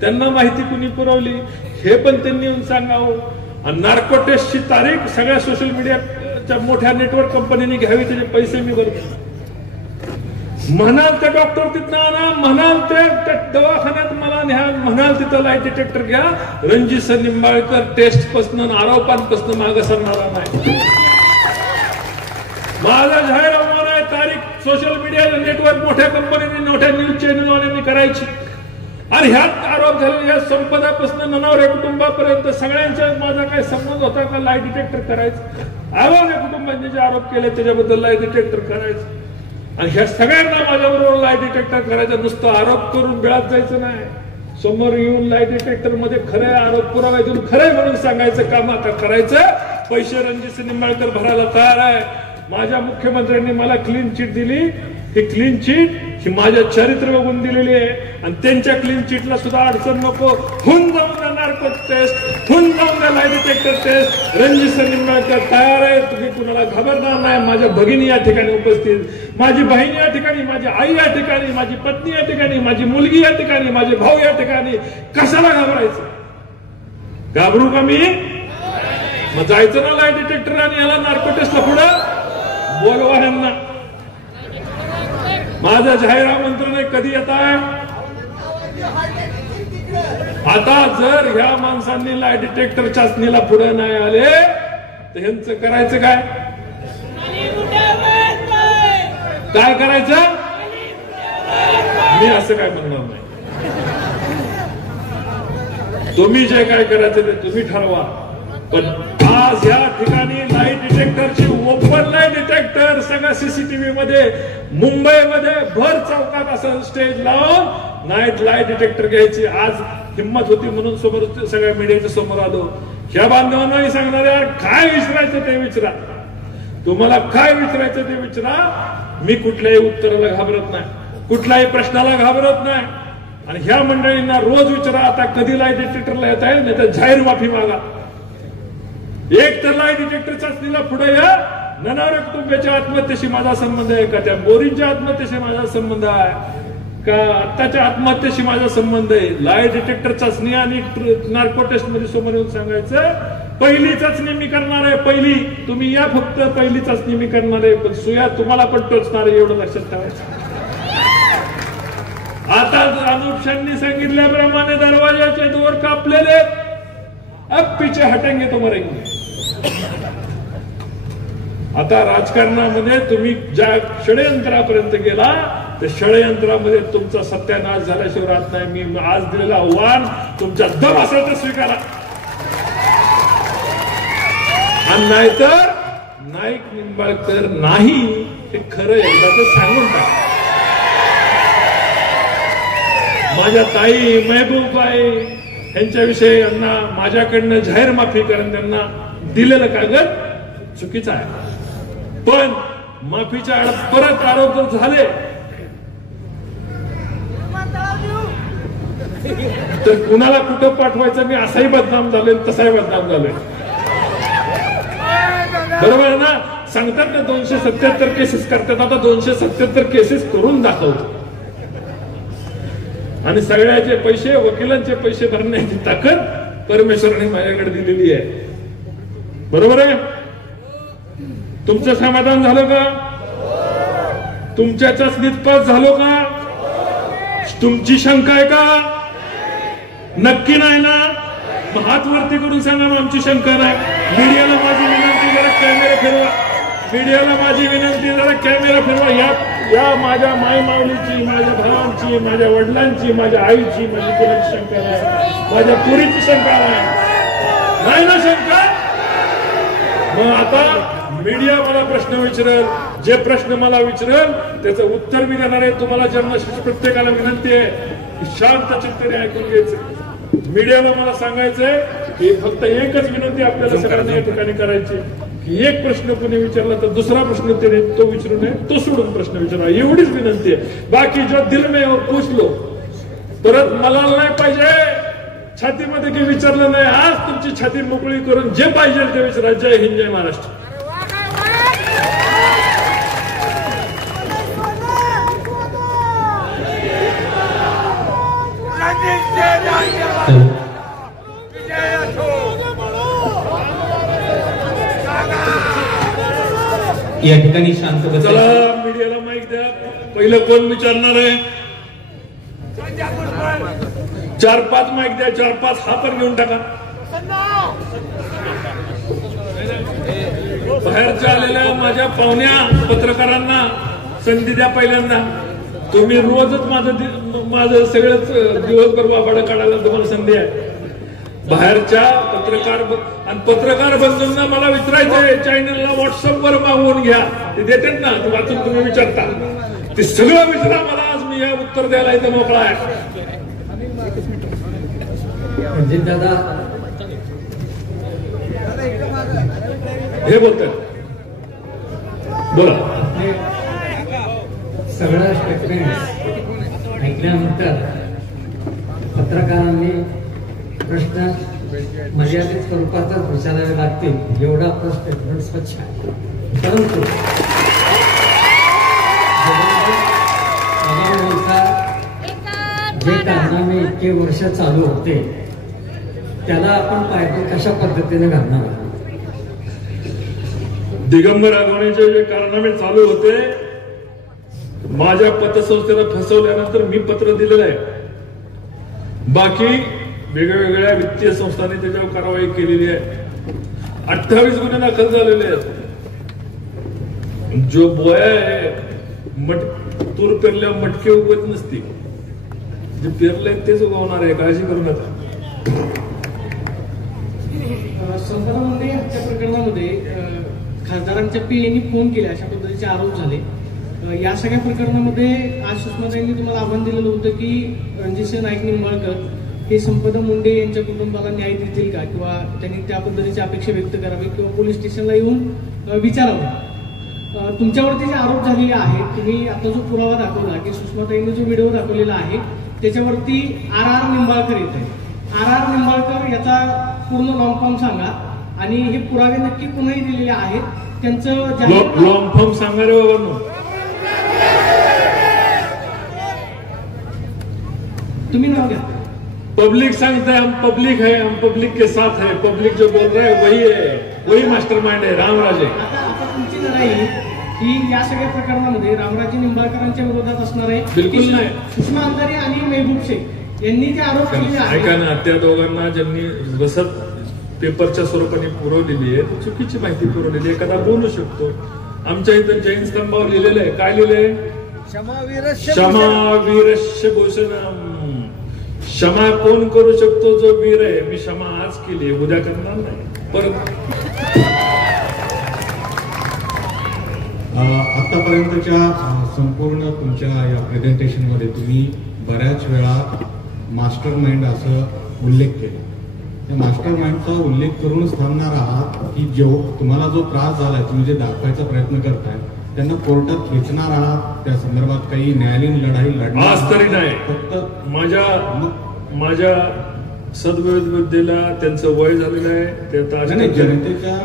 त्यांना माहिती कुणी पुरवली हे पण त्यांनी येऊन सांगावं. आणि नार्को टेस्टची तारीख सगळ्या सोशल मीडियाच्या मोठ्या नेटवर्क कंपनीने घ्यावी, त्याचे पैसे मी भरतो. म्हणाल ते डॉक्टर तिथं आणा, म्हणाल ते दवाखान्यात मला न्या, म्हणाल तिथं लाईट डिटेक्टर घ्या. रणजित निंबाळकर टेस्ट पासून आरोपांपासून मागे सरणारा नाही. माझा जाहीर आव्हान आहे, तारीख सोशल मीडिया नेटवर्क मोठ्या कंपनीने मोठ्या न्यूज चॅनलवाल्यांनी करायची. आणि ह्यात आरोप झालेल्या संपदापासून ननावरे कुटुंबापर्यंत सगळ्यांच्या माझा काय संबंध होता का लाईट डिटेक्टर करायचं? आवारे कुटुंबांनी जे आरोप केले त्याच्याबद्दल लाईट डिटेक्टर करायचं. आणि ह्या सगळ्यांना माझ्याबरोबर लाईट डिटेक्टर करायचं, नुसतं आरोप करून बिळात जायचं नाही. समोर येऊन लाईट डिटेक्टर मध्ये खरे आरोप पुरावे देऊन खरे म्हणून सांगायचं काम आता करायचं. पैसे रणजित निंबाळकर भरायला तयार आहे. माझ्या मुख्यमंत्र्यांनी मला क्लीन चिट दिली. ही क्लीन चिट ही माझ्या चरित्र बघून दिलेली आहे. आणि त्यांच्या क्लीन चिटला सुद्धा अडचण नको. होऊन जाऊन द्या नार्को टेस्ट, होऊन जाऊन द्या light detector test. Ranjit Nimbalkar तयार आहे, तुम्ही कुणाला घाबरणार नाही. माझ्या भगिनी या ठिकाणी उपस्थित, माझी बहीण या ठिकाणी, माझी आई या ठिकाणी, माझी पत्नी या ठिकाणी, माझी मुलगी या ठिकाणी, माझे भाऊ या ठिकाणी. कशाला घाबरायचं? घाबरू का मी? मग जायचं ना लाईट डिटेक्टर आणि याला नार्को टेस्टला पुढं बोलवा यांना. माझं जाहीर आमंत्रण आहे, कधी येत आहे? आता जर ह्या माणसांनी लाईट डिटेक्टर चाचणीला पुढे नाही आले तर ह्यांचं करायचं काय? काय करायचं? मी असं काय म्हणणार नाही. तुम्ही जे काय करायचं ते तुम्ही ठरवा. पण आज या ठिकाणी लाईट डिटेक्टरची ओपन लाईट डिटेक्टर सगळ्या सीसीटीव्ही मध्ये मुंबईमध्ये भर चौकात असं स्टेज लावून लाईट डिटेक्टर घ्यायची आज हिंमत होती म्हणून समोर सगळ्या मीडियाच्या समोर आलो. ह्या बांधवांनाही सांगणार यार काय विचारायचं ते विचारा, तुम्हाला काय विचारायचं ते विचारा. मी कुठल्याही उत्तराला घाबरत नाही, कुठल्याही प्रश्नाला घाबरत नाही. आणि ह्या मंडळींना रोज विचारा आता कधी लाईट डिटेक्टरला येता येईल, नाही तर जाहीर माफी मागा. एक तर लाईट डिटेक्टर चाचणीला पुढे या. ननावरे कुटुंबाच्या आत्महत्येशी माझा संबंध आहे का? त्या बोरींच्या आत्महत्येशी माझा संबंध आहे का? आत्ताच्या आत्महत्येशी माझा संबंध आहे? लाईट डिटेक्टर चाचणी आणि नार्को टेस्ट मध्ये समोर येऊन सांगायचं पहिली चाचणी मी करणार आहे. पहिली तुम्ही या, फक्त पहिली चाचणी मी करणार आहे, पण सुया तुम्हाला पण टोचणार आहे एवढं लक्षात ठेवायचं. आता अनुपशांनी सांगितल्याप्रमाणे दरवाजाचे दोर कापलेले, अब पीछे हटेंगे तो मरेंगे. आता राजकारणामध्ये तुम्ही ज्या षडयंत्रापर्यंत गेला त्या षडयंत्रामध्ये तुमचा सत्यानाश झाल्याशिवाय राहत नाही. मी आज दिलेलं आव्हान तुमच्या दम असेल तर स्वीकारा, आणि नाहीतर नाईक निंबाळकर नाही हे खरं एकदाच सांगून टाक. माझ्या ताई महबूबाई यांच्याविषयी यांना माझ्याकडनं जाहीर माफी करून त्यांना दिलेलं कागद चुकीचं आहे. पण माफीच्या परत आरोप जर झाले तर कुणाला कुठं पाठवायचं मी असाही बदनाम झालोय तसाही बदनाम झालोय. बरोबर ना? सांगतात ना 277 केसेस करतात, आता 277 केसेस करून दाखवतो. आणि सगळ्याचे पैसे, वकिलांचे पैसे भरण्याची ताकद परमेश्वराने माझ्याकडे दिलेली आहे. बरोबर आहे? तुमचं समाधान झालं का? तुमच्या चाचणीत पास झालो का? तुमची शंका आहे का? नक्की नाही ना? मग हात वरती करून सांगा ना आमची शंका नाही. मीडियाला माझी विनंती, जरा कॅमेरा फिरवा. मीडियाला माझी विनंती, जरा कॅमेरा फिरवा. या माझ्या मायमाऊलीची, माझ्या भावांची, माझ्या वडिलांची, माझ्या आईची, माझी कोणाची शंका नाही, माझ्या पुरीची शंका नाही ना शंका? मग आता मीडिया मला प्रश्न विचारेल, जे प्रश्न मला विचारेल त्याचं उत्तर मी देणार आहे. तुम्हाला जन्मशिष्ट प्रत्येकाला विनंती आहे की शांत चित्तेने ऐकून घ्यायचं. मीडियाला मला सांगायचंय की फक्त एकच विनंती आपल्याला सगळ्यांना या ठिकाणी करायची की एक प्रश्न कोणी विचारला तर दुसरा प्रश्न त्याने तो विचारू नये, तो सोडून प्रश्न विचारा, एवढीच विनंती आहे. बाकी जो दिल में और पूछ लो, परत मला नाही पाहिजे छातीमध्ये काही विचारलं नाही. आज तुमची छाती मोकळी करून जे पाहिजे ते विचारा. जय हिंद, जय महाराष्ट्र. या ठिकाणी शांत बसा. चला मीडियाला माईक द्या. पहिलं कोण विचारणार आहे? 4-5 माईक द्या. 4-5 हा पण घेऊन टाका. बाहेरच्या आलेल्या माझ्या पाहुण्या पत्रकारांना संधी द्या. पहिल्यांदा तुम्ही रोजच माझं सगळंच दिवसभर वाबाडं काढायला तुम्हाला संधी आहे. बाहेरच्या पत्रकार बंधूंना मला विचारायचंय, चॅनलला व्हॉट्सअपवर मागवून घ्या. ते देतात ना, वाचून तुम्ही विचारता. ते सगळं विचारा मला. आज मी या उत्तर द्यायला इथं मोकळा आहे. दादा हे बोलतोय, बोला. सगळं स्टेटमेंट ऐकल्यानंतर पत्रकारांनी प्रश्न मर्यादित स्वरूपातच विचारावे लागतील एवढा आपलं स्टेटमेंट स्वच्छ आहे. परंतु जे कारनामे इतके वर्ष चालू होते त्याला आपण पायदळ कशा पद्धतीने घालणार? दिगंबर आगवणीचे जे कारनामे चालू होते, माझ्या पतसंस्थेला फसवल्यानंतर मी पत्र दिलेलं आहे. बाकी वेगवेगळ्या वित्तीय संस्थांनी त्याच्यावर कारवाई केलेली आहे. 28 गुन्हे दाखल झालेले आहेत. जो बोया आहे, तूर पेरल्यावर मटके उगवत नसते. जे पेरले तेच उगवणार आहे, काळजी करू नका. संदर्भामध्ये त्या प्रकरणामध्ये खासदारांच्या पीएनी फोन केले अशा पद्धतीचे आरोप झाले. या सगळ्या प्रकरणामध्ये आज सुषमाताईंनी तुम्हाला आव्हान दिलेलं होतं की रणजितसिंह नाईक निंबाळकर हे संपदा मुंडे यांच्या कुटुंबाला न्याय देतील का, किंवा त्यांनी त्या पद्धतीची अपेक्षा व्यक्त करावी किंवा पोलीस स्टेशनला येऊन विचारावं. तुमच्यावरती जे आरोप झालेले आहेत, तुम्ही आता जो पुरावा दाखवला की सुषमाताईंनी जो व्हिडिओ दाखवलेला आहे त्याच्यावरती RR निंबाळकर येत आहे. RR निंबाळकर याचा पूर्ण लॉंग फॉर्म सांगा आणि हे पुरावे नक्की कुणाही दिलेले आहेत. त्यांचं लॉंग फॉर्म सांगा रे बाबांनो. तुम्ही नाव घ्या. पब्लिक सांगता है, हम पब्लिक है, हम पब्लिक के साथ है. पब्लिक जो बोल रहा है वही है, वही मास्टरमाइंड है, रामराजे. आता तुमची लढाई ही या सगळ्या प्रकरणामध्ये रामराजे निंबाळकरांच्या विरोधात असणार आहे. बिलकुल नाही. सुषमा अंधारे आणि मेहबूब शेख यांनी जे आरोप केलेले आहेत, ऐका ना, त्या दोघांना ज्यांनी रसद पेपरच्या स्वरूपाने पुरवलेली आहे ती चुकीची माहिती पुरवलेली आहे. एखादा बोलू शकतो. आमच्या इथं जैन स्तंभावर लिहिलेलं आहे. काय लिहिलंय? क्षमावीरस्य भूषणम. क्षमा कोण करू शकतो? जो वीर आहे. मी क्षमा आज केली, उद्या करणार नाही. परत आतापर्यंतच्या संपूर्ण तुमच्या या प्रेझेंटेशन मध्ये तुम्ही बऱ्याच वेळा मास्टर माइंड असं उल्लेख केला. त्या मास्टर माइंडचा उल्लेख करूनच थांबणार आहात की तुम्हाला जो त्रास झालाय, तुम्ही जे दाखवायचा प्रयत्न करताय त्यांना कोर्टात खेचणार आहात? त्या संदर्भात काही न्यायालयीन लढाई लढणार? आज तरी नाही. फक्त माझ्या सद्विद्येला त्यांचं वय झालेलं आहे. ते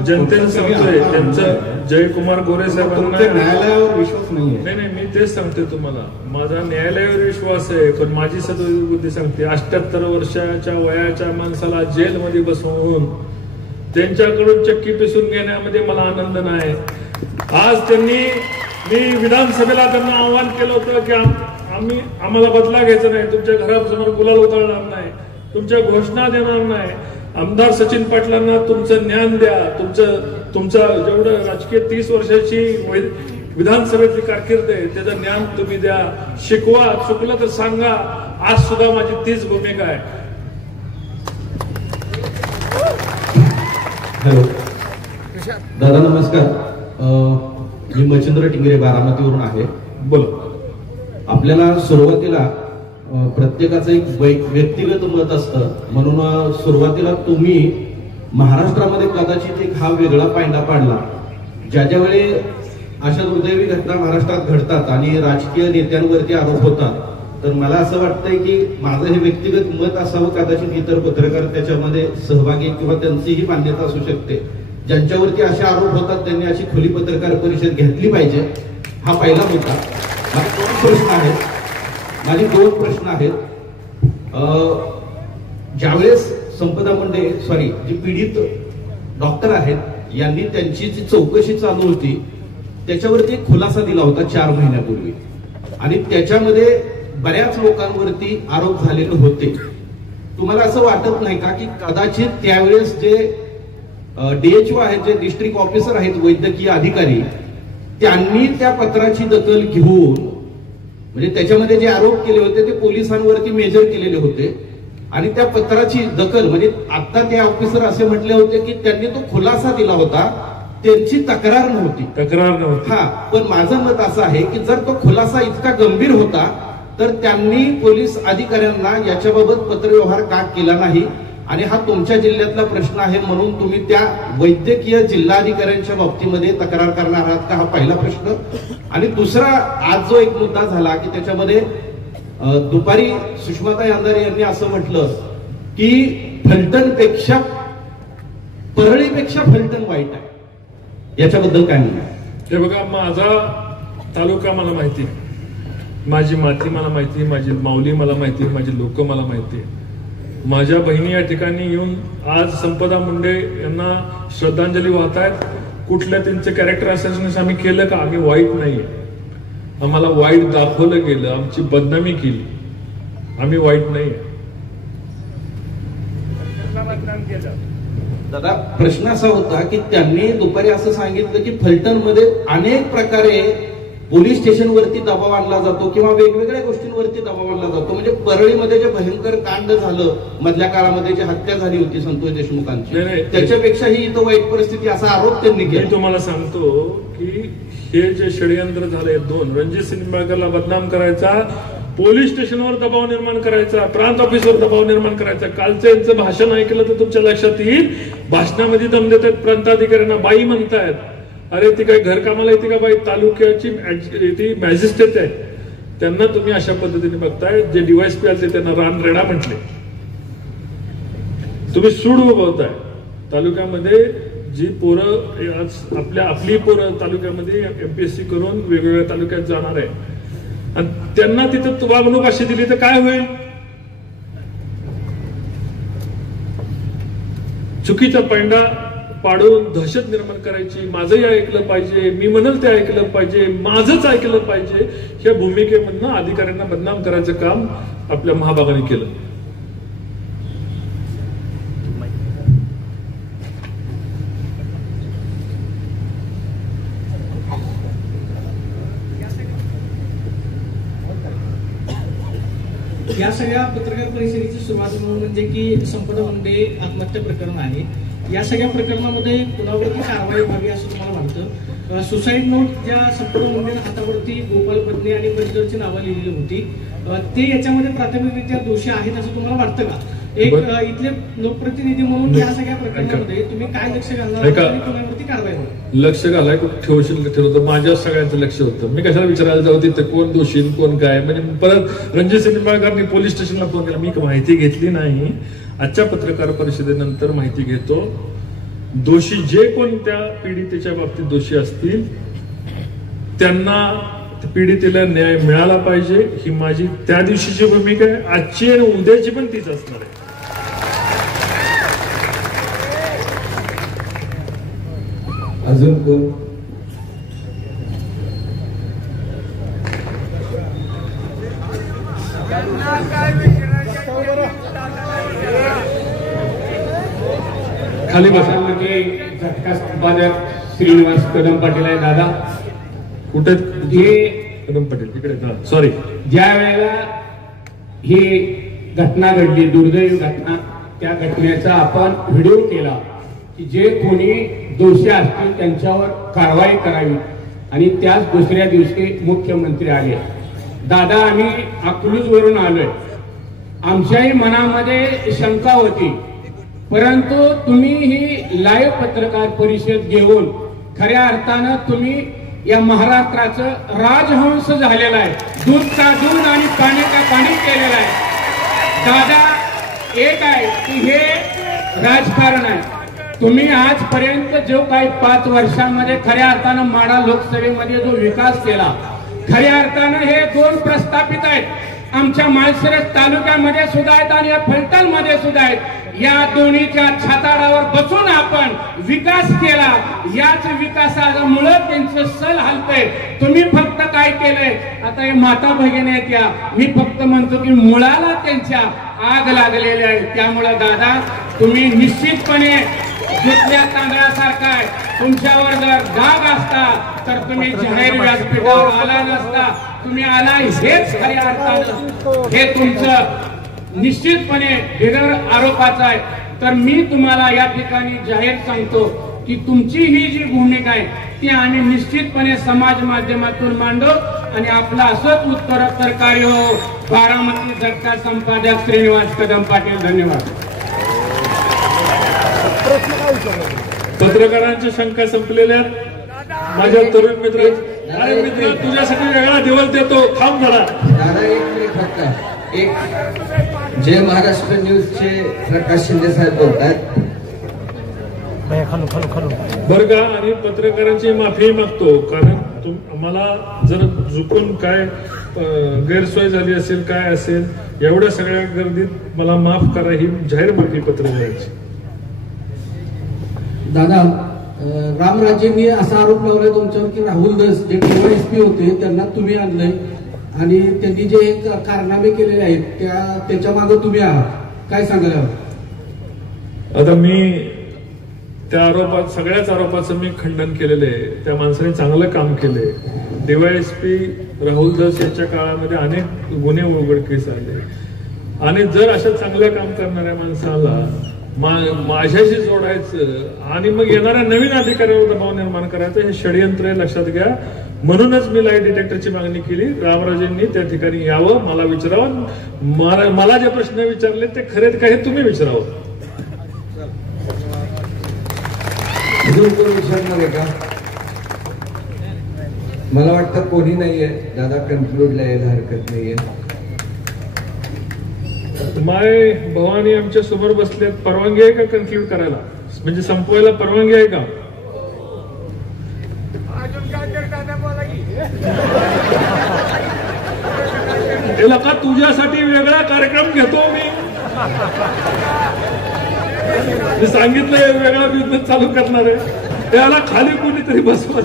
जनतेनं सांगतोय. त्यांचं जयकुमार गोरे साहेबांना न्यायालयावर विश्वास नाहीये. नाही, मी तेच सांगतोय तुम्हाला. माझा न्यायालयावर विश्वास आहे, पण माझी सद्विद्या सांगते 78 वर्षाच्या वयाच्या माणसाला जेलमध्ये बसवून त्यांच्याकडून चक्की पिसून घेण्यामध्ये मला आनंद नाही. आज मी विधानसभेला त्यांना आवाहन केलं होतं की आम्हाला बदला घ्यायचा नाही, तुमच्या घरासमोर गुलाल उधळणार नाही, तुमच्या घोषणा देणार नाही. आमदार सचिन पाटलांना तुमचं ज्ञान द्या. तुमचं जेवढं राजकीय 30 वर्षाची विधानसभेतली कारकीर्द आहे त्याचं ज्ञान तुम्ही द्या, शिकवा. चुकलं तर सांगा. आज सुद्धा माझी तीच भूमिका आहे. हॅलो दादा, नमस्कार. मी मच्छिंद्र टिंगरे बारामतीवरून आहे. बोला. आपल्याला सुरुवातीला प्रत्येकाचं एक व्यक्तिगत मत असतं, म्हणून सुरुवातीला तुम्ही महाराष्ट्रामध्ये कदाचित एक हा वेगळा पायंडा पाडला. ज्यावेळी अशा दुर्दैवी घटना महाराष्ट्रात घडतात आणि राजकीय नेत्यांवरती आरोप होतात, तर मला असं वाटतंय की माझं हे व्यक्तिगत मत असावं, कदाचित इतर पत्रकार त्याच्यामध्ये सहभागी किंवा त्यांचीही मान्यता असू शकते. ज्यांच्यावरती असे आरोप होतात त्यांनी अशी खुली पत्रकार परिषद घेतली पाहिजे. हा पहिला मुद्दा. माझे दोन प्रश्न आहेत. ज्यावेळेस संपदा मुंडे जी पीडित डॉक्टर आहेत यांनी त्यांची जी चौकशी चालू होती त्याच्यावरती एक खुलासा दिला होता 4 महिन्यापूर्वी आणि त्याच्यामध्ये बऱ्याच लोकांवरती आरोप झालेले होते. तुम्हाला असं वाटत नाही का की कदाचित त्यावेळेस जे DHO आहेत, जे डिस्ट्रिक्ट ऑफिसर आहेत, वैद्यकीय अधिकारी, त्यांनी त्या पत्राची दखल घेऊन म्हणजे त्याच्यामध्ये जे आरोप केले होते ते पोलिसांवरती मेजर केलेले होते आणि त्या पत्राची दखल म्हणजे आता ते ऑफिसर असे म्हटले होते की त्यांनी तो खुलासा दिला होता, त्यांची तक्रार नव्हती. हा, पण माझं मत असं आहे की जर तो खुलासा इतका गंभीर होता तर त्यांनी पोलीस अधिकाऱ्यांना याच्याबाबत पत्रव्यवहार का केला नाही आणि हा तुमच्या जिल्ह्यातला प्रश्न आहे म्हणून तुम्ही त्या वैद्यकीय जिल्हाधिकाऱ्यांच्या बाबतीमध्ये तक्रार करणार आहात का? हा पहिला प्रश्न. आणि दुसरा, आज जो एक मुद्दा झाला की त्याच्यामध्ये दुपारी सुषमाताई अंधारे यांनी असं म्हटलं की फलटणपेक्षा परळीपेक्षा फलटण वाईट आहे. याच्याबद्दल काय म्हणणं? हे बघा, माझा तालुका मला माहिती आहे, माझी माती मला माहिती आहे, माझी माऊली मला माहिती आहे, माझी लोक मला माहिती आहे. माझ्या बहिणी या ठिकाणी येऊन आज संपदा मुंडे यांना श्रद्धांजली वाहतायत. कुठल्या त्यांचे कॅरेक्टर असॅसिनेशन आम्ही केलं का? आम्ही वाईट नाहीये, आम्हाला वाईट दाखवलं गेलं, आमची बदनामी केली, आम्ही वाईट नाहीये. दादा, प्रश्न असा होता की त्यांनी दुपारी असं सांगितलं की फलटणमध्ये अनेक प्रकारे पोलीस स्टेशनवरती दबाव आणला जातो किंवा वेगवेगळ्या गोष्टींवरती दबाव आणला जातो. म्हणजे परळीमध्ये जे भयंकर कांड झालं मधल्या काळामध्ये, जी हत्या झाली होती संतोष देशमुखांची, त्याच्यापेक्षाही इथं वाईट परिस्थिती, असा आरोप त्यांनी केला. मी तुम्हाला सांगतो की हे जे षडयंत्र झाले, 2 रणजित निंबाळकरला बदनाम करायचा, पोलीस स्टेशनवर दबाव निर्माण करायचा, प्रांत ऑफिसवर दबाव निर्माण करायचा. कालचं यांचं भाषण ऐकलं तर तुमच्या लक्षात येईल. भाषणामध्ये दम देत आहेत, प्रांताधिकाऱ्यांना बाई म्हणतायत. अरे ती काही घरकामाला येते का बाई? तालुक्याची ती मॅजिस्ट्रेट आहे, त्यांना तुम्ही अशा पद्धतीने बघताय. जे DYSP आले त्यांना रानरेडा म्हटले. तुम्ही सूड उभवताय. तालुक्यामध्ये जी पोरं आज आपली पोरं तालुक्यामध्ये MPSC करून वेगवेगळ्या तालुक्यात जाणार आहे आणि त्यांना तिथं वागणूक अशी दिली तर काय होईल? चुकीचा पैंडा पाडून दहशत निर्माण करायची, माझंही ऐकलं पाहिजे, मी म्हणल ते ऐकलं पाहिजे, माझंच ऐकलं पाहिजे, ह्या भूमिकेमधनं अधिकाऱ्यांना बदनाम करायचं काम आपल्या महाभागाने केलं. या सगळ्या पत्रकार परिषदेची सुरुवात म्हणून म्हणजे की संपदा मुंडे आत्महत्या प्रकरण आहे. या सगळ्या प्रकरणामध्ये कुणावरती कारवाई व्हावी असं तुम्हाला वाटतं? सुसाईड नोट ज्या संपदा मुंडेने हातावरती गोपाल पत्नी आणि परिजनची नावं लिहिलेली होती, ते याच्यामध्ये प्राथमिकरित्या दोषी आहेत असं तुम्हाला वाटतं का? एक इथले लोकप्रतिनिधी म्हणून या सगळ्या प्रकरणामध्ये तुम्ही काय लक्ष घालणार आणि कुणावरती कारवाई होईल? लक्ष घालाय ठेवतं माझ्या सगळ्यांचं लक्ष होतं. मी कशाला विचारायला जाऊ तिथे कोण दोषी कोण काय? म्हणजे परत रणजित निंबाळकरनी पोलीस स्टेशनला फोन केला, मी माहिती घेतली नाही. आजच्या पत्रकार परिषदेनंतर माहिती घेतो. दोषी जे कोण त्या पीडितेच्या बाबतीत दोषी असतील त्यांना पीडितेला न्याय मिळाला पाहिजे, ही माझी त्या दिवशीची भूमिका आहे. आजची आणि उद्याची पण तीच असणार आहे. अजून कोण? खाली बसामध्ये झटका संपादक श्रीनिवास कदम पाटील आहे. दादा कुठे? कदम पाटील तिकडे. सॉरी, ज्या वेळेला ही घटना घडली, दुर्दैवी घटना, त्या घटनेचा आपण व्हिडिओ केला की जे कोणी दोषी असतील त्यांच्यावर कारवाई करावी आणि त्याच दुसऱ्या दिवशी मुख्यमंत्री आले. दादा, आम्ही अकलूजवरून आलोय, आमच्याही मनामध्ये शंका होती, परंतु तुम्ही ही लाईव्ह पत्रकार परिषद घेऊन खऱ्या अर्थानं तुम्ही या महाराष्ट्राचं राजहंस झालेला आहे. दूध का दूध आणि पाणी का पाणी केलेलं आहे. दादा एक आहे की हे राजकारण आहे. तुम्ही आजपर्यंत जो काही 5 वर्षांमध्ये खऱ्या अर्थानं माढा लोकसभेमध्ये जो विकास केला, खऱ्या अर्थानं हे 2 प्रस्थापित आहेत. आमच्या माळशिरस तालुक्यामध्ये सुद्धा आहेत आणि या फलटण मध्ये सुद्धा आहेत. या दोन्हीच्या छाताडावर बसून आपण विकास केला. याच विकासामुळे त्यांचं सल हलतंय. तुम्ही फक्त काय केलंय, आता हे माता भगिनी आहेत या, मी फक्त म्हणतो की मुळाला त्यांच्या आग लागलेली आहे. त्यामुळे दादा तुम्ही निश्चितपणे घेतल्या तांदळासारखा आहे. तुमच्यावर जर डाग असता तर तुम्ही जाहीर व्यासपीठावर आला नसता. तुम्ही आला हेच खऱ्या अर्थानं हे तुमचं निश्चितपणे बिगर आरोपाचं आहे. तर मी तुम्हाला या ठिकाणी जाहीर सांगतो की तुमची ही जी भूमिका आहे ती आम्ही निश्चितपणे समाज माध्यमातून मांडू आणि आपलं असंच उत्तरोत्तर कार्य हो. बारामती झटका संपादक श्रीनिवास कदम पाटील. धन्यवाद. पत्रकारांच्या शंका संपलेल्या माझ्या तरुण मित्र तुझ्यासाठी वेगळा दिवस देतो. थांब जरा दादा, एक मिनिट फक्त. एक जय महाराष्ट्र न्यूजचे प्रकाश शिंदे साहेब बोलतात. बरं का, आणि पत्रकारांची माफी मागतो, कारण आम्हाला जर चुकून काय गैरसोय झाली असेल, काय असेल, एवढ्या सगळ्या गर्दीत मला माफ करा ही जाहीर माफी पत्रकारांची. दादा, रामराजेंनी असा आरोप लावलाय तुमच्यावर की राहुल दस जे DYSP होते त्यांना तुम्ही आणलंय आणि त्यांनी जे कारनामे केलेले आहेत त्याच्या मागे तुम्ही आहात. काय सांगायला? आता मी त्या आरोपात, सगळ्याच आरोपाचं मी खंडन केलेलं आहे. त्या माणसाने चांगलं काम केलंय. DYSP राहुल दस यांच्या काळामध्ये अनेक गुन्हे उघडकीस आले आणि जर अशा चांगलं काम करणाऱ्या माणसाला माझ्याशी जोडायचं आणि मग येणाऱ्या नवीन अधिकाऱ्यावर दबाव निर्माण करायचं हे षडयंत्र लक्षात घ्या. म्हणूनच मी लाईट डिटेक्टरची मागणी केली. रामराजेंनी त्या ठिकाणी यावं, मला विचारावं, मला जे प्रश्न विचारले ते खरेच काय हे तुम्ही विचारावं. विचारणार आहे का? मला वाटतं कोणी नाहीये. दादा कन्क्लूडला यायला हरकत नाहीये. माय भवानी आमच्या समोर बसल्यात. परवानगी आहे का कन्क्लूड करायला, म्हणजे संपवायला परवानगी आहे का? त्याला का तुझ्यासाठी वेगळा कार्यक्रम घेतो मी सांगितलं वेगळा बिझनेस चालू करणार आहे. त्याला खाली कोणीतरी बसवा.